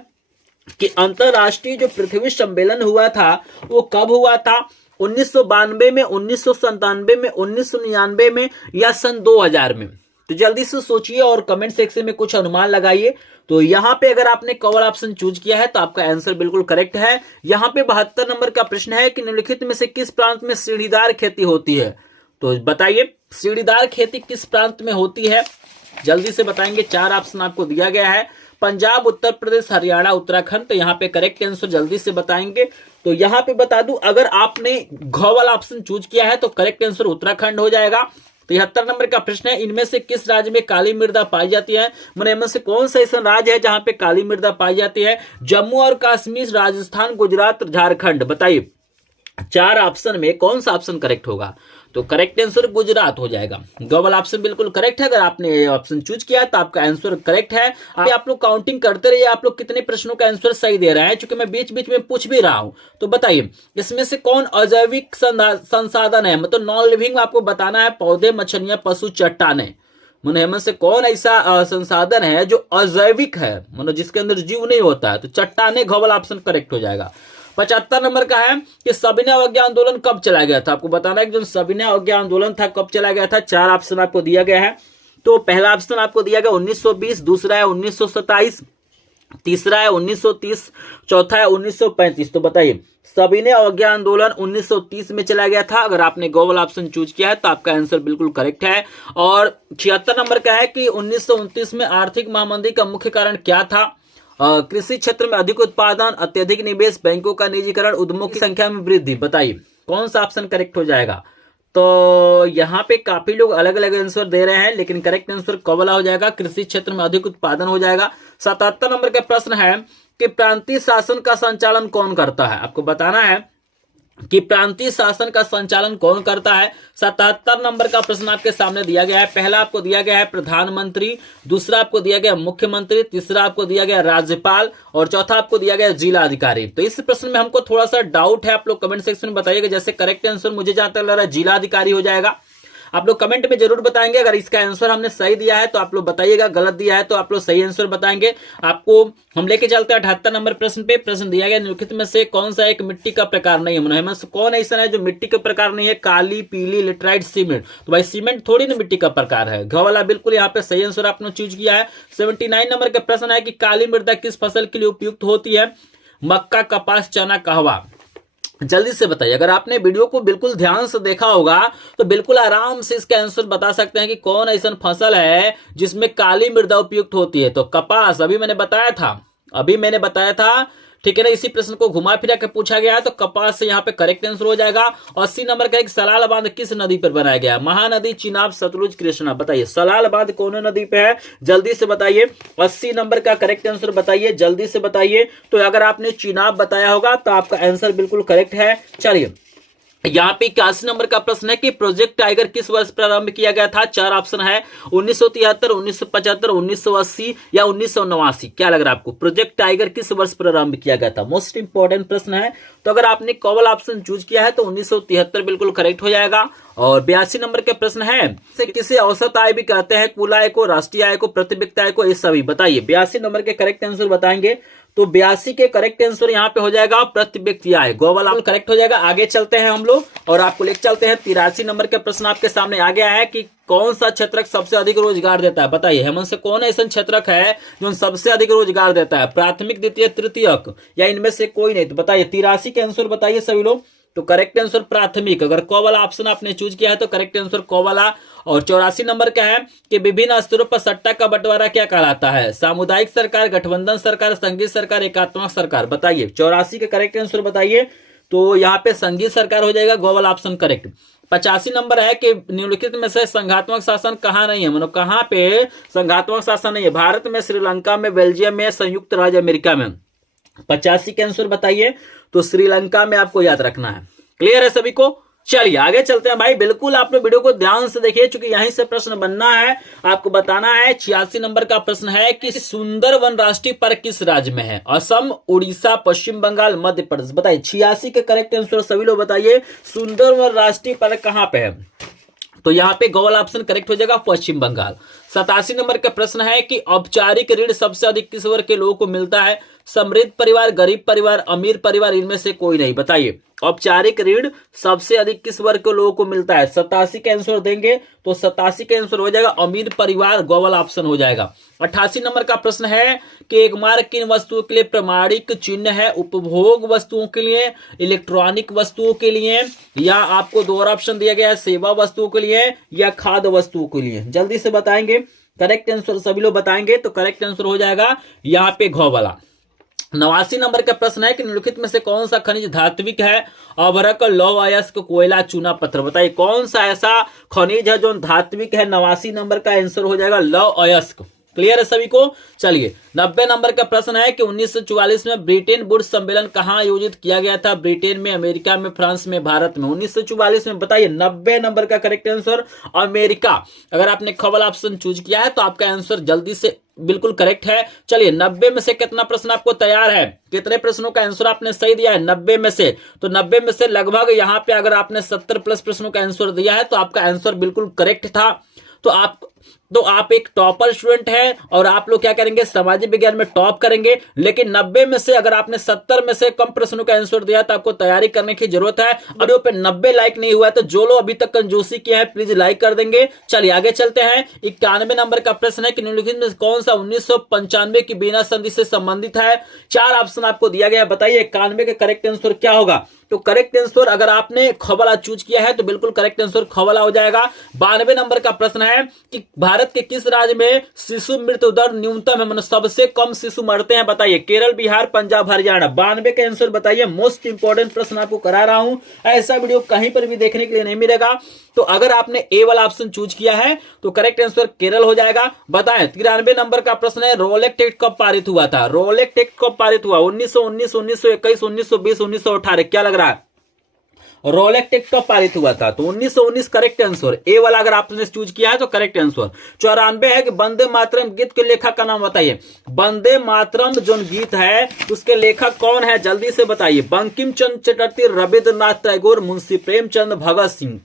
कि अंतर्राष्ट्रीय जो पृथ्वी सम्मेलन हुआ था वो कब हुआ था, 1992 में, 1997 में, 1999 में या सन 2000 में। तो जल्दी से सोचिए और कमेंट सेक्शन में कुछ अनुमान लगाइए। तो यहाँ पे अगर आपने कवर ऑप्शन चूज किया है तो आपका आंसर बिल्कुल करेक्ट है। यहाँ पे 72 नंबर का प्रश्न है कि निम्नलिखित में से किस प्रांत में सीढ़ीदार खेती होती है। तो बताइए सीढ़ीदार खेती किस प्रांत में होती है, जल्दी से बताएंगे। 4 ऑप्शन आपको दिया गया है, पंजाब, उत्तर प्रदेश, हरियाणा, उत्तराखंड। तो यहाँ पे करेक्ट आंसर जल्दी से बताएंगे। तो यहाँ पे बता दूं अगर आपने घ वाला ऑप्शन चूज किया है तो करेक्ट आंसर उत्तराखंड हो जाएगा। 73 नंबर का प्रश्न है इनमें से किस राज्य में काली मृदा पाई जाती है। मैंने इनमें से कौन सा ऐसा राज्य है जहां पे काली मृदा पाई जाती है। जम्मू और कश्मीर, राजस्थान, गुजरात, झारखंड। बताइए 4 ऑप्शन में कौन सा ऑप्शन करेक्ट होगा। तो करेक्ट आंसर गुजरात हो जाएगा। गवर्नमेंट ऑप्शन बिल्कुल करेक्ट है। अगर आपने ऑप्शन चूज किया तो आपका आंसर करेक्ट है। आप लोग काउंटिंग करते रहिए आप लोग कितने प्रश्नों का आंसर सही दे रहे हैं, क्योंकि मैं बीच बीच में पूछ भी रहा हूं। तो बताइए इसमें से कौन अजैविक संसाधन है, मतलब नॉन लिविंग आपको बताना है, पौधे, मछलियां, पशु, चट्टाने। मतलब से कौन ऐसा संसाधन है जो अजैविक है, मतलब जिसके अंदर जीव नहीं होता है। तो चट्टाने घवल ऑप्शन करेक्ट हो जाएगा। 75 नंबर का है कि सविनय अवज्ञा आंदोलन कब चला गया था। आपको बताना है कि जो सविनय अवज्ञा आंदोलन था कब चला गया था। 4 ऑप्शन आपको दिया गया है। तो पहला ऑप्शन आपको दिया गया 1920, दूसरा है 1927, तीसरा है 1930, चौथा है 1935। तो बताइए सविनय अवज्ञा आंदोलन 1930 में चला गया था। अगर आपने गवर्नमेंट ऑप्शन चूज किया है तो आपका आंसर बिल्कुल करेक्ट है। और 76 नंबर का है कि 1929 में आर्थिक महामंदी का मुख्य कारण क्या था। कृषि क्षेत्र में अधिक उत्पादन, अत्यधिक निवेश, बैंकों का निजीकरण, उद्यमों की संख्या में वृद्धि। बताइए कौन सा ऑप्शन करेक्ट हो जाएगा। तो यहाँ पे काफी लोग अलग अलग आंसर दे रहे हैं, लेकिन करेक्ट आंसर कब वाला हो जाएगा, कृषि क्षेत्र में अधिक उत्पादन हो जाएगा। 77 नंबर का प्रश्न है कि प्रांतीय शासन का संचालन कौन करता है। आपको बताना है कि प्रांतीय शासन का संचालन कौन करता है। 77 नंबर का प्रश्न आपके सामने दिया गया है। पहला आपको दिया गया है प्रधानमंत्री, दूसरा आपको दिया गया मुख्यमंत्री, तीसरा आपको दिया गया राज्यपाल और चौथा आपको दिया गया जिला अधिकारी। तो इस प्रश्न में हमको थोड़ा सा डाउट है, आप लोग कमेंट सेक्शन में बताइएगा। जैसे करेक्ट आंसर मुझे जहां तक लग रहा है जिला अधिकारी हो जाएगा। आप लोग कमेंट में जरूर बताएंगे। अगर इसका आंसर हमने सही दिया है तो आप लोग बताइएगा, गलत दिया है तो आप लोग सही आंसर बताएंगे। आपको हम लेके चलते हैं 78 नंबर प्रश्न पे। प्रश्न दिया गया निम्नलिखित में से कौन सा एक मिट्टी का प्रकार नहीं है। कौन ऐसा है जो मिट्टी का प्रकार नहीं है। काली, पीली, लेटराइट, सीमेंट। तो भाई सीमेंट थोड़ी ना मिट्टी का प्रकार है। घ वाला बिल्कुल यहाँ पे सही आंसर आपने चूज किया है। 79 नंबर का प्रश्न है कि काली मृदा किस फसल के लिए उपयुक्त होती है। मक्का, कपास, चना, कहवा। जल्दी से बताइए। अगर आपने वीडियो को बिल्कुल ध्यान से देखा होगा तो बिल्कुल आराम से इसका आंसर बता सकते हैं कि कौन ऐसा फसल है जिसमें काली मृदा उपयुक्त होती है। तो कपास अभी मैंने बताया था, ठीक है ना। इसी प्रश्न को घुमा फिरा के पूछा गया है तो कपास से यहाँ पे करेक्ट आंसर हो जाएगा। 80 नंबर का एक सलाल बांध किस नदी पर बनाया गया है। महानदी, चिनाब, सतलुज, कृष्णा। बताइए सलाल बांध कौन नदी पे है, जल्दी से बताइए। 80 नंबर का करेक्ट आंसर बताइए, जल्दी से बताइए। तो अगर आपने चिनाब बताया होगा तो आपका आंसर बिल्कुल करेक्ट है। चलिए यहाँ पे 81 नंबर का प्रश्न है कि प्रोजेक्ट टाइगर किस वर्ष प्रारंभ किया गया था। 4 ऑप्शन है 1973, 1975, 1980 या 1989। क्या लग रहा है आपको, प्रोजेक्ट टाइगर किस वर्ष प्रारंभ किया गया था। मोस्ट इंपॉर्टेंट प्रश्न है। तो अगर आपने कवल ऑप्शन चूज किया है तो 1973 बिल्कुल करेक्ट हो जाएगा। और 82 नंबर के प्रश्न है किसे औसत आय भी कहते हैं। कुल आय को, राष्ट्रीय आय को, प्रति व्यक्ति आय को, ये सभी। बताइए 82 नंबर के करेक्ट आंसर बताएंगे। तो 82 के करेक्ट आंसर यहाँ पे हो जाएगा प्रति व्यक्ति आय। गोवाला करेक्ट हो जाएगा। आगे चलते हैं हम लोग और आपको लेकर चलते हैं 83 नंबर का प्रश्न आपके सामने आ गया है कि कौन सा क्षेत्रक सबसे अधिक रोजगार देता है। बताइए हेमंत से कौन ऐसा क्षेत्रक है जो सबसे अधिक रोजगार देता है। प्राथमिक, द्वितीय, तृतीयक या इनमें से कोई नहीं। तो बताइए 83 के आंसर बताइए सभी लोग। तो करेक्ट आंसर प्राथमिक। अगर क वाला ऑप्शन आपने चूज किया है तो करेक्ट आंसर क वाला। और 84 नंबर का है कि विभिन्न स्तरों पर सट्टा का बंटवारा क्या कहलाता है। सामुदायिक सरकार, गठबंधन सरकार, संघीय सरकार, एकात्मक सरकार। बताइए 84 के करेक्ट आंसर बताइए। तो यहाँ पे संघीय सरकार हो जाएगा, गो वाला ऑप्शन करेक्ट। 85 नंबर है कि निम्नलिखित में से संघात्मक शासन कहाँ नहीं है, मतलब कहाँ पे संघात्मक शासन नहीं है? भारत में, श्रीलंका में, बेल्जियम में, संयुक्त राज्य अमेरिका में। 85 के आंसर बताइए। तो श्रीलंका में आपको याद रखना है। क्लियर है सभी को? चलिए आगे चलते हैं भाई। बिल्कुल आपने वीडियो को ध्यान से देखिए, क्योंकि यहीं से प्रश्न बनना है, आपको बताना है। 86 नंबर का प्रश्न है कि सुंदरवन राष्ट्रीय पार्क किस राज्य में है? असम, उड़ीसा, पश्चिम बंगाल, मध्य प्रदेश। बताइए 86 के करेक्ट आंसर सभी लोग बताइए। सुंदरवन राष्ट्रीय पार्क कहां पे है? तो यहाँ पे गौल ऑप्शन करेक्ट हो जाएगा, पश्चिम बंगाल। 87 नंबर का प्रश्न है कि औपचारिक ऋण सबसे अधिक किस वर्ग के लोगों को मिलता है? समृद्ध परिवार, गरीब परिवार, अमीर परिवार, इनमें से कोई नहीं। बताइए औपचारिक ऋण सबसे अधिक किस वर्ग के लोगों को मिलता है? 87 का आंसर देंगे तो 87 का आंसर हो जाएगा अमीर परिवार, गौल ऑप्शन हो जाएगा। 88 नंबर का प्रश्न है कि एक मार्क किन वस्तुओं के लिए प्रमाणिक चिन्ह है? उपभोग वस्तुओं के लिए, इलेक्ट्रॉनिक वस्तुओं के लिए, या आपको दो और ऑप्शन दिया गया है, सेवा वस्तुओं के लिए या खाद्य वस्तुओं के लिए। जल्दी से बताएंगे, करेक्ट आंसर सभी लोग बताएंगे। तो करेक्ट आंसर हो जाएगा यहाँ पे घ वाला। 89 नंबर का प्रश्न है कि निम्नलिखित में से कौन सा खनिज धात्विक है? अभ्रक, लौह अयस्क, कोयला, चूना पत्थर। बताइए कौन सा ऐसा खनिज है जो धात्विक है? 89 नंबर का आंसर हो जाएगा लौह अयस्क। क्लियर है सभी को? चलिए 90 नंबर का प्रश्न है कि 1944 में ब्रिटेन वुड्स सम्मेलन कहां आयोजित किया गया था? ब्रिटेन में, अमेरिका में, फ्रांस में, भारत में। 1944 में। बताइए 90 नंबर का करेक्ट आंसर अमेरिका। अगर आपने खबल ऑप्शन चूज किया है तो आपका आंसर जल्दी से बिल्कुल करेक्ट है। चलिए 90 में से कितना प्रश्न आपको तैयार है? कितने प्रश्नों का आंसर आपने सही दिया है 90 में से? तो 90 में से लगभग यहाँ पे अगर आपने 70 प्लस प्रश्नों का आंसर दिया है तो आपका आंसर बिल्कुल करेक्ट था। तो आप एक टॉपर स्टूडेंट है और आप लोग क्या करेंगे? सामाजिक विज्ञान में टॉप करेंगे। लेकिन 90 में से अगर आपने 70 में से कम प्रश्नों का आंसर दिया तो आपको तैयारी करने की जरूरत है। वीडियो पे 90 लाइक नहीं हुआ है तो जो लोग अभी तक कंजूसी किया है प्लीज लाइक कर देंगे। चलिए आगे चलते हैं। 91 नंबर का प्रश्न है कि निम्नलिखित में कौन सा 1995 की वीना संधि से संबंधित है? 4 ऑप्शन आपको दिया गया है। बताइए 91 का करेक्ट आंसर क्या होगा? तो करेक्ट आंसर अगर आपने ख वाला चूज किया है तो बिल्कुल करेक्ट आंसर ख वाला हो जाएगा। 92 नंबर का प्रश्न है कि भारत के किस राज्य में शिशु मृत्यु दर न्यूनतम है, मतलब सबसे कम शिशु मरते हैं? बताइए केरल, बिहार, पंजाब, हरियाणा। 92 का आंसर बताइए। मोस्ट इंपोर्टेंट प्रश्न आपको करा रहा हूं, ऐसा वीडियो कहीं पर भी देखने के लिए नहीं मिलेगा। तो अगर आपने ए वाला ऑप्शन चूज किया है तो करेक्ट आंसर केरल हो जाएगा। बताएं 93 नंबर का प्रश्न है रोलेक्ट एक्ट कब पारित हुआ था? रोलेक्ट एक्ट कब पारित हुआ? 1919, 1921, 1920, 1918। क्या लग रहा है? रोलेक्ट एक्ट कब पारित हुआ था? तो 1919 करेक्ट आंसर। ए वाला अगर आपने चूज किया है तो करेक्ट आंसर। 94 है कि वंदे मातरम गीत के लेखक का नाम बताइए। वंदे मातरम जो गीत है उसके लेखक कौन है? जल्दी से बताइए। बंकिम चंद्र चटर्जी, रविंद्रनाथ टैगोर, मुंशी प्रेमचंद, भगत सिंह।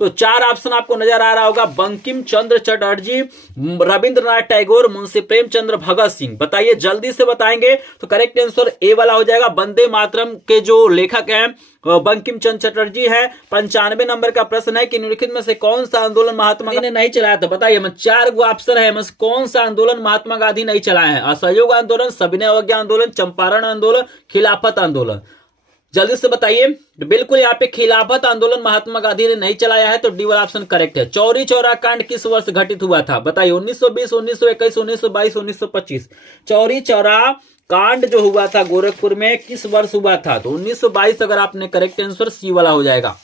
तो 4 ऑप्शन आपको नजर आ रहा होगा। बंकिम चंद्र चटर्जी, रविंद्रनाथ टैगोर, मुंशी प्रेमचंद्र, भगत सिंह। बताइए जल्दी से बताएंगे तो करेक्ट आंसर ए वाला हो जाएगा। वंदे मातरम के जो लेखक हैं बंकिम चंद्र चटर्जी है। 95 नंबर का प्रश्न है कि निम्नलिखित में से कौन सा आंदोलन महात्मा गांधी ने नहीं चलाया था? बताइए 4 गो ऑप्शन है, कौन सा आंदोलन महात्मा गांधी नहीं चलाए हैं? असहयोग आंदोलन, सविनय अवज्ञा आंदोलन, चंपारण आंदोलन, खिलाफत आंदोलन। जल्दी से बताइए। बिल्कुल यहाँ पे खिलाफत आंदोलन महात्मा गांधी ने नहीं चलाया है तो डी वाला ऑप्शन करेक्ट है। चौरी चौरा कांड किस वर्ष घटित हुआ था? बताइए 1920, 1921, 1922, 1925। चौरी चौरा कांड जो हुआ था गोरखपुर में किस वर्ष हुआ था? तो 1922 अगर आपने करेक्ट आंसर सी वाला हो जाएगा।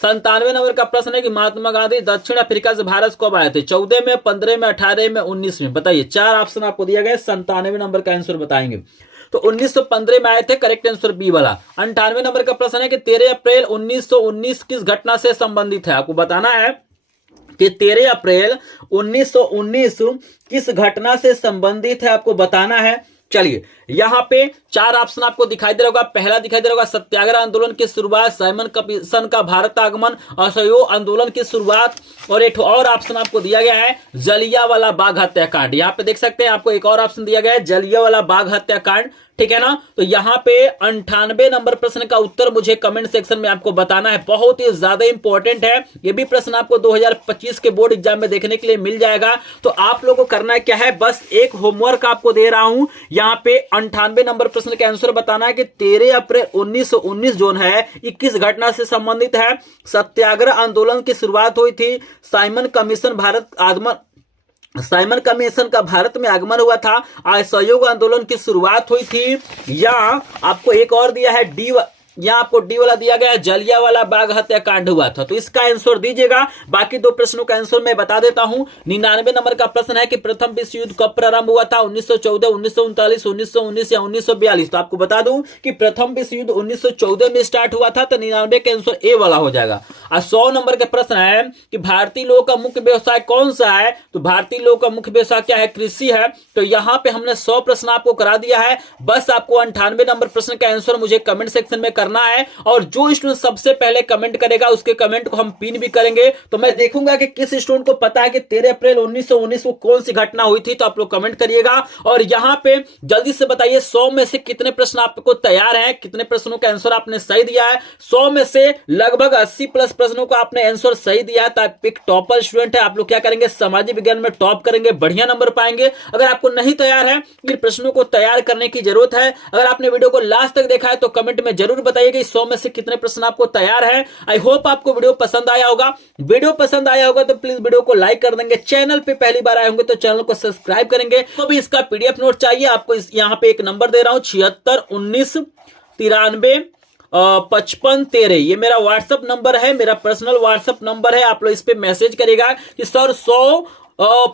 97 नंबर का प्रश्न है कि महात्मा गांधी दक्षिण अफ्रीका से भारत कब आए थे? 14 में, 15 में, 18 में, 19 में। बताइए 4 ऑप्शन आपको दिया गया। 97 नंबर का आंसर बताएंगे तो 1915 में आए थे, करेक्ट आंसर बी वाला। 98 नंबर का प्रश्न है कि 13 अप्रैल 1919 किस घटना से संबंधित है? आपको बताना है कि 13 अप्रैल 1919 किस घटना से संबंधित है, आपको बताना है। चलिए यहाँ पे 4 ऑप्शन आपको दिखाई दे रहा होगा। पहला दिखाई दे रहा होगा सत्याग्रह आंदोलन की शुरुआत, साइमन कमीशन का भारत आगमन, असहयोग आंदोलन की शुरुआत, और एक और ऑप्शन आपको दिया गया है जलियांवाला बाग हत्याकांड। यहाँ पे देख सकते हैं आपको एक और ऑप्शन दिया गया है जलियांवाला बाग हत्याकांड। ठीक है ना? तो यहाँ पे 98 नंबर प्रश्न का उत्तर मुझे कमेंट सेक्शन में आपको बताना है। बहुत ही ज्यादा इंपॉर्टेंट है ये भी प्रश्न, आपको 2025 के बोर्ड एग्जाम में देखने के लिए मिल जाएगा। तो आप लोगों को करना है क्या है, बस एक होमवर्क आपको दे रहा हूं। यहाँ पे 98 नंबर प्रश्न का आंसर बताना है कि 13 अप्रैल 1919 जोन है 21 घटना से संबंधित है। सत्याग्रह आंदोलन की शुरुआत हुई थी, साइमन कमीशन का भारत में आगमन हुआ था, असहयोग आंदोलन की शुरुआत हुई थी, या आपको एक और दिया है डी यहाँ आपको डी वाला दिया गया, जलियांवाला बाग हत्याकांड हुआ था। तो इसका आंसर दीजिएगा। बाकी दो प्रश्नों का आंसर मैं बता देता हूं। 99 नंबर का प्रश्न है कि प्रथम विश्व युद्ध कब प्रारंभ हुआ था, 1914, 1939, 1919 या 1942। तो आपको बता दूं कि प्रथम विश्व युद्ध 1914 में स्टार्ट हुआ था, तो 99 का आंसर ए वाला हो जाएगा। और 100 नंबर का प्रश्न है कि भारतीय लोगों का मुख्य व्यवसाय कौन सा है, तो भारतीय लोगों का मुख्य व्यवसाय क्या है, कृषि है। तो यहां पे हमने 100 प्रश्न आपको करा दिया है। बस आपको 98 नंबर प्रश्न का आंसर मुझे कमेंट सेक्शन में करना है, और जो स्टूडेंट सबसे पहले कमेंट करेगा उसके कमेंट को हम पिन भी करेंगे। तो मैं देखूंगा कि किस स्टूडेंट को पता है कि 13 अप्रैल 1919 को कौन सी घटना हुई थी। तो आप लोग कमेंट करिएगा, और यहां पे जल्दी से बताइए 100 में से कितने प्रश्न आपको तैयार हैं, कितने प्रश्नों का आंसर आपने सही दिया है। 100 में से लगभग 80 प्लस प्रश्नों का आपने आंसर सही दिया है। तो आप एक टॉपर स्टूडेंट है, आप लोग क्या करेंगे, सामाजिक विज्ञान में टॉप करेंगे, बढ़िया नंबर पाएंगे। अगर आपको नहीं तैयार है, इन प्रश्नों को तैयार करने की जरूरत है। अगर आपने वीडियो को लास्ट तक देखा है तो कमेंट में जरूर बताइए कि 100 में से कितने प्रश्न आपको तैयार है। आई होप आपको वीडियो पसंद आया होगा। वीडियो पसंद आया होगा तो प्लीज वीडियो को लाइक कर देंगे। चैनल पे पहली बार आए होंगे तो चैनल को सब्सक्राइब करेंगे। तो भी इसका पीडीएफ नोट चाहिए आपको, यहां पे एक नंबर दे रहा हूं 76 19 93 55 13। ये मेरा व्हाट्सएप नंबर है, मेरा पर्सनल व्हाट्सएप नंबर है। आप लोग इस पे मैसेज करेगा कि सर 100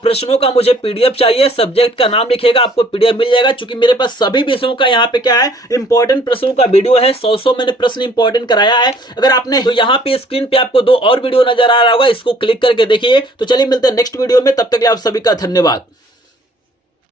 प्रश्नों का मुझे पीडीएफ चाहिए, सब्जेक्ट का नाम लिखेगा, आपको पीडीएफ मिल जाएगा। क्योंकि मेरे पास सभी विषयों का यहाँ पे क्या है, इंपॉर्टेंट प्रश्नों का वीडियो है। 100 मैंने प्रश्न इंपॉर्टेंट कराया है। अगर आपने तो यहाँ पे स्क्रीन पे आपको 2 और वीडियो नजर आ रहा होगा, इसको क्लिक करके देखिए। तो चलिए मिलते हैं नेक्स्ट वीडियो में, तब तक के लिए आप सभी का धन्यवाद।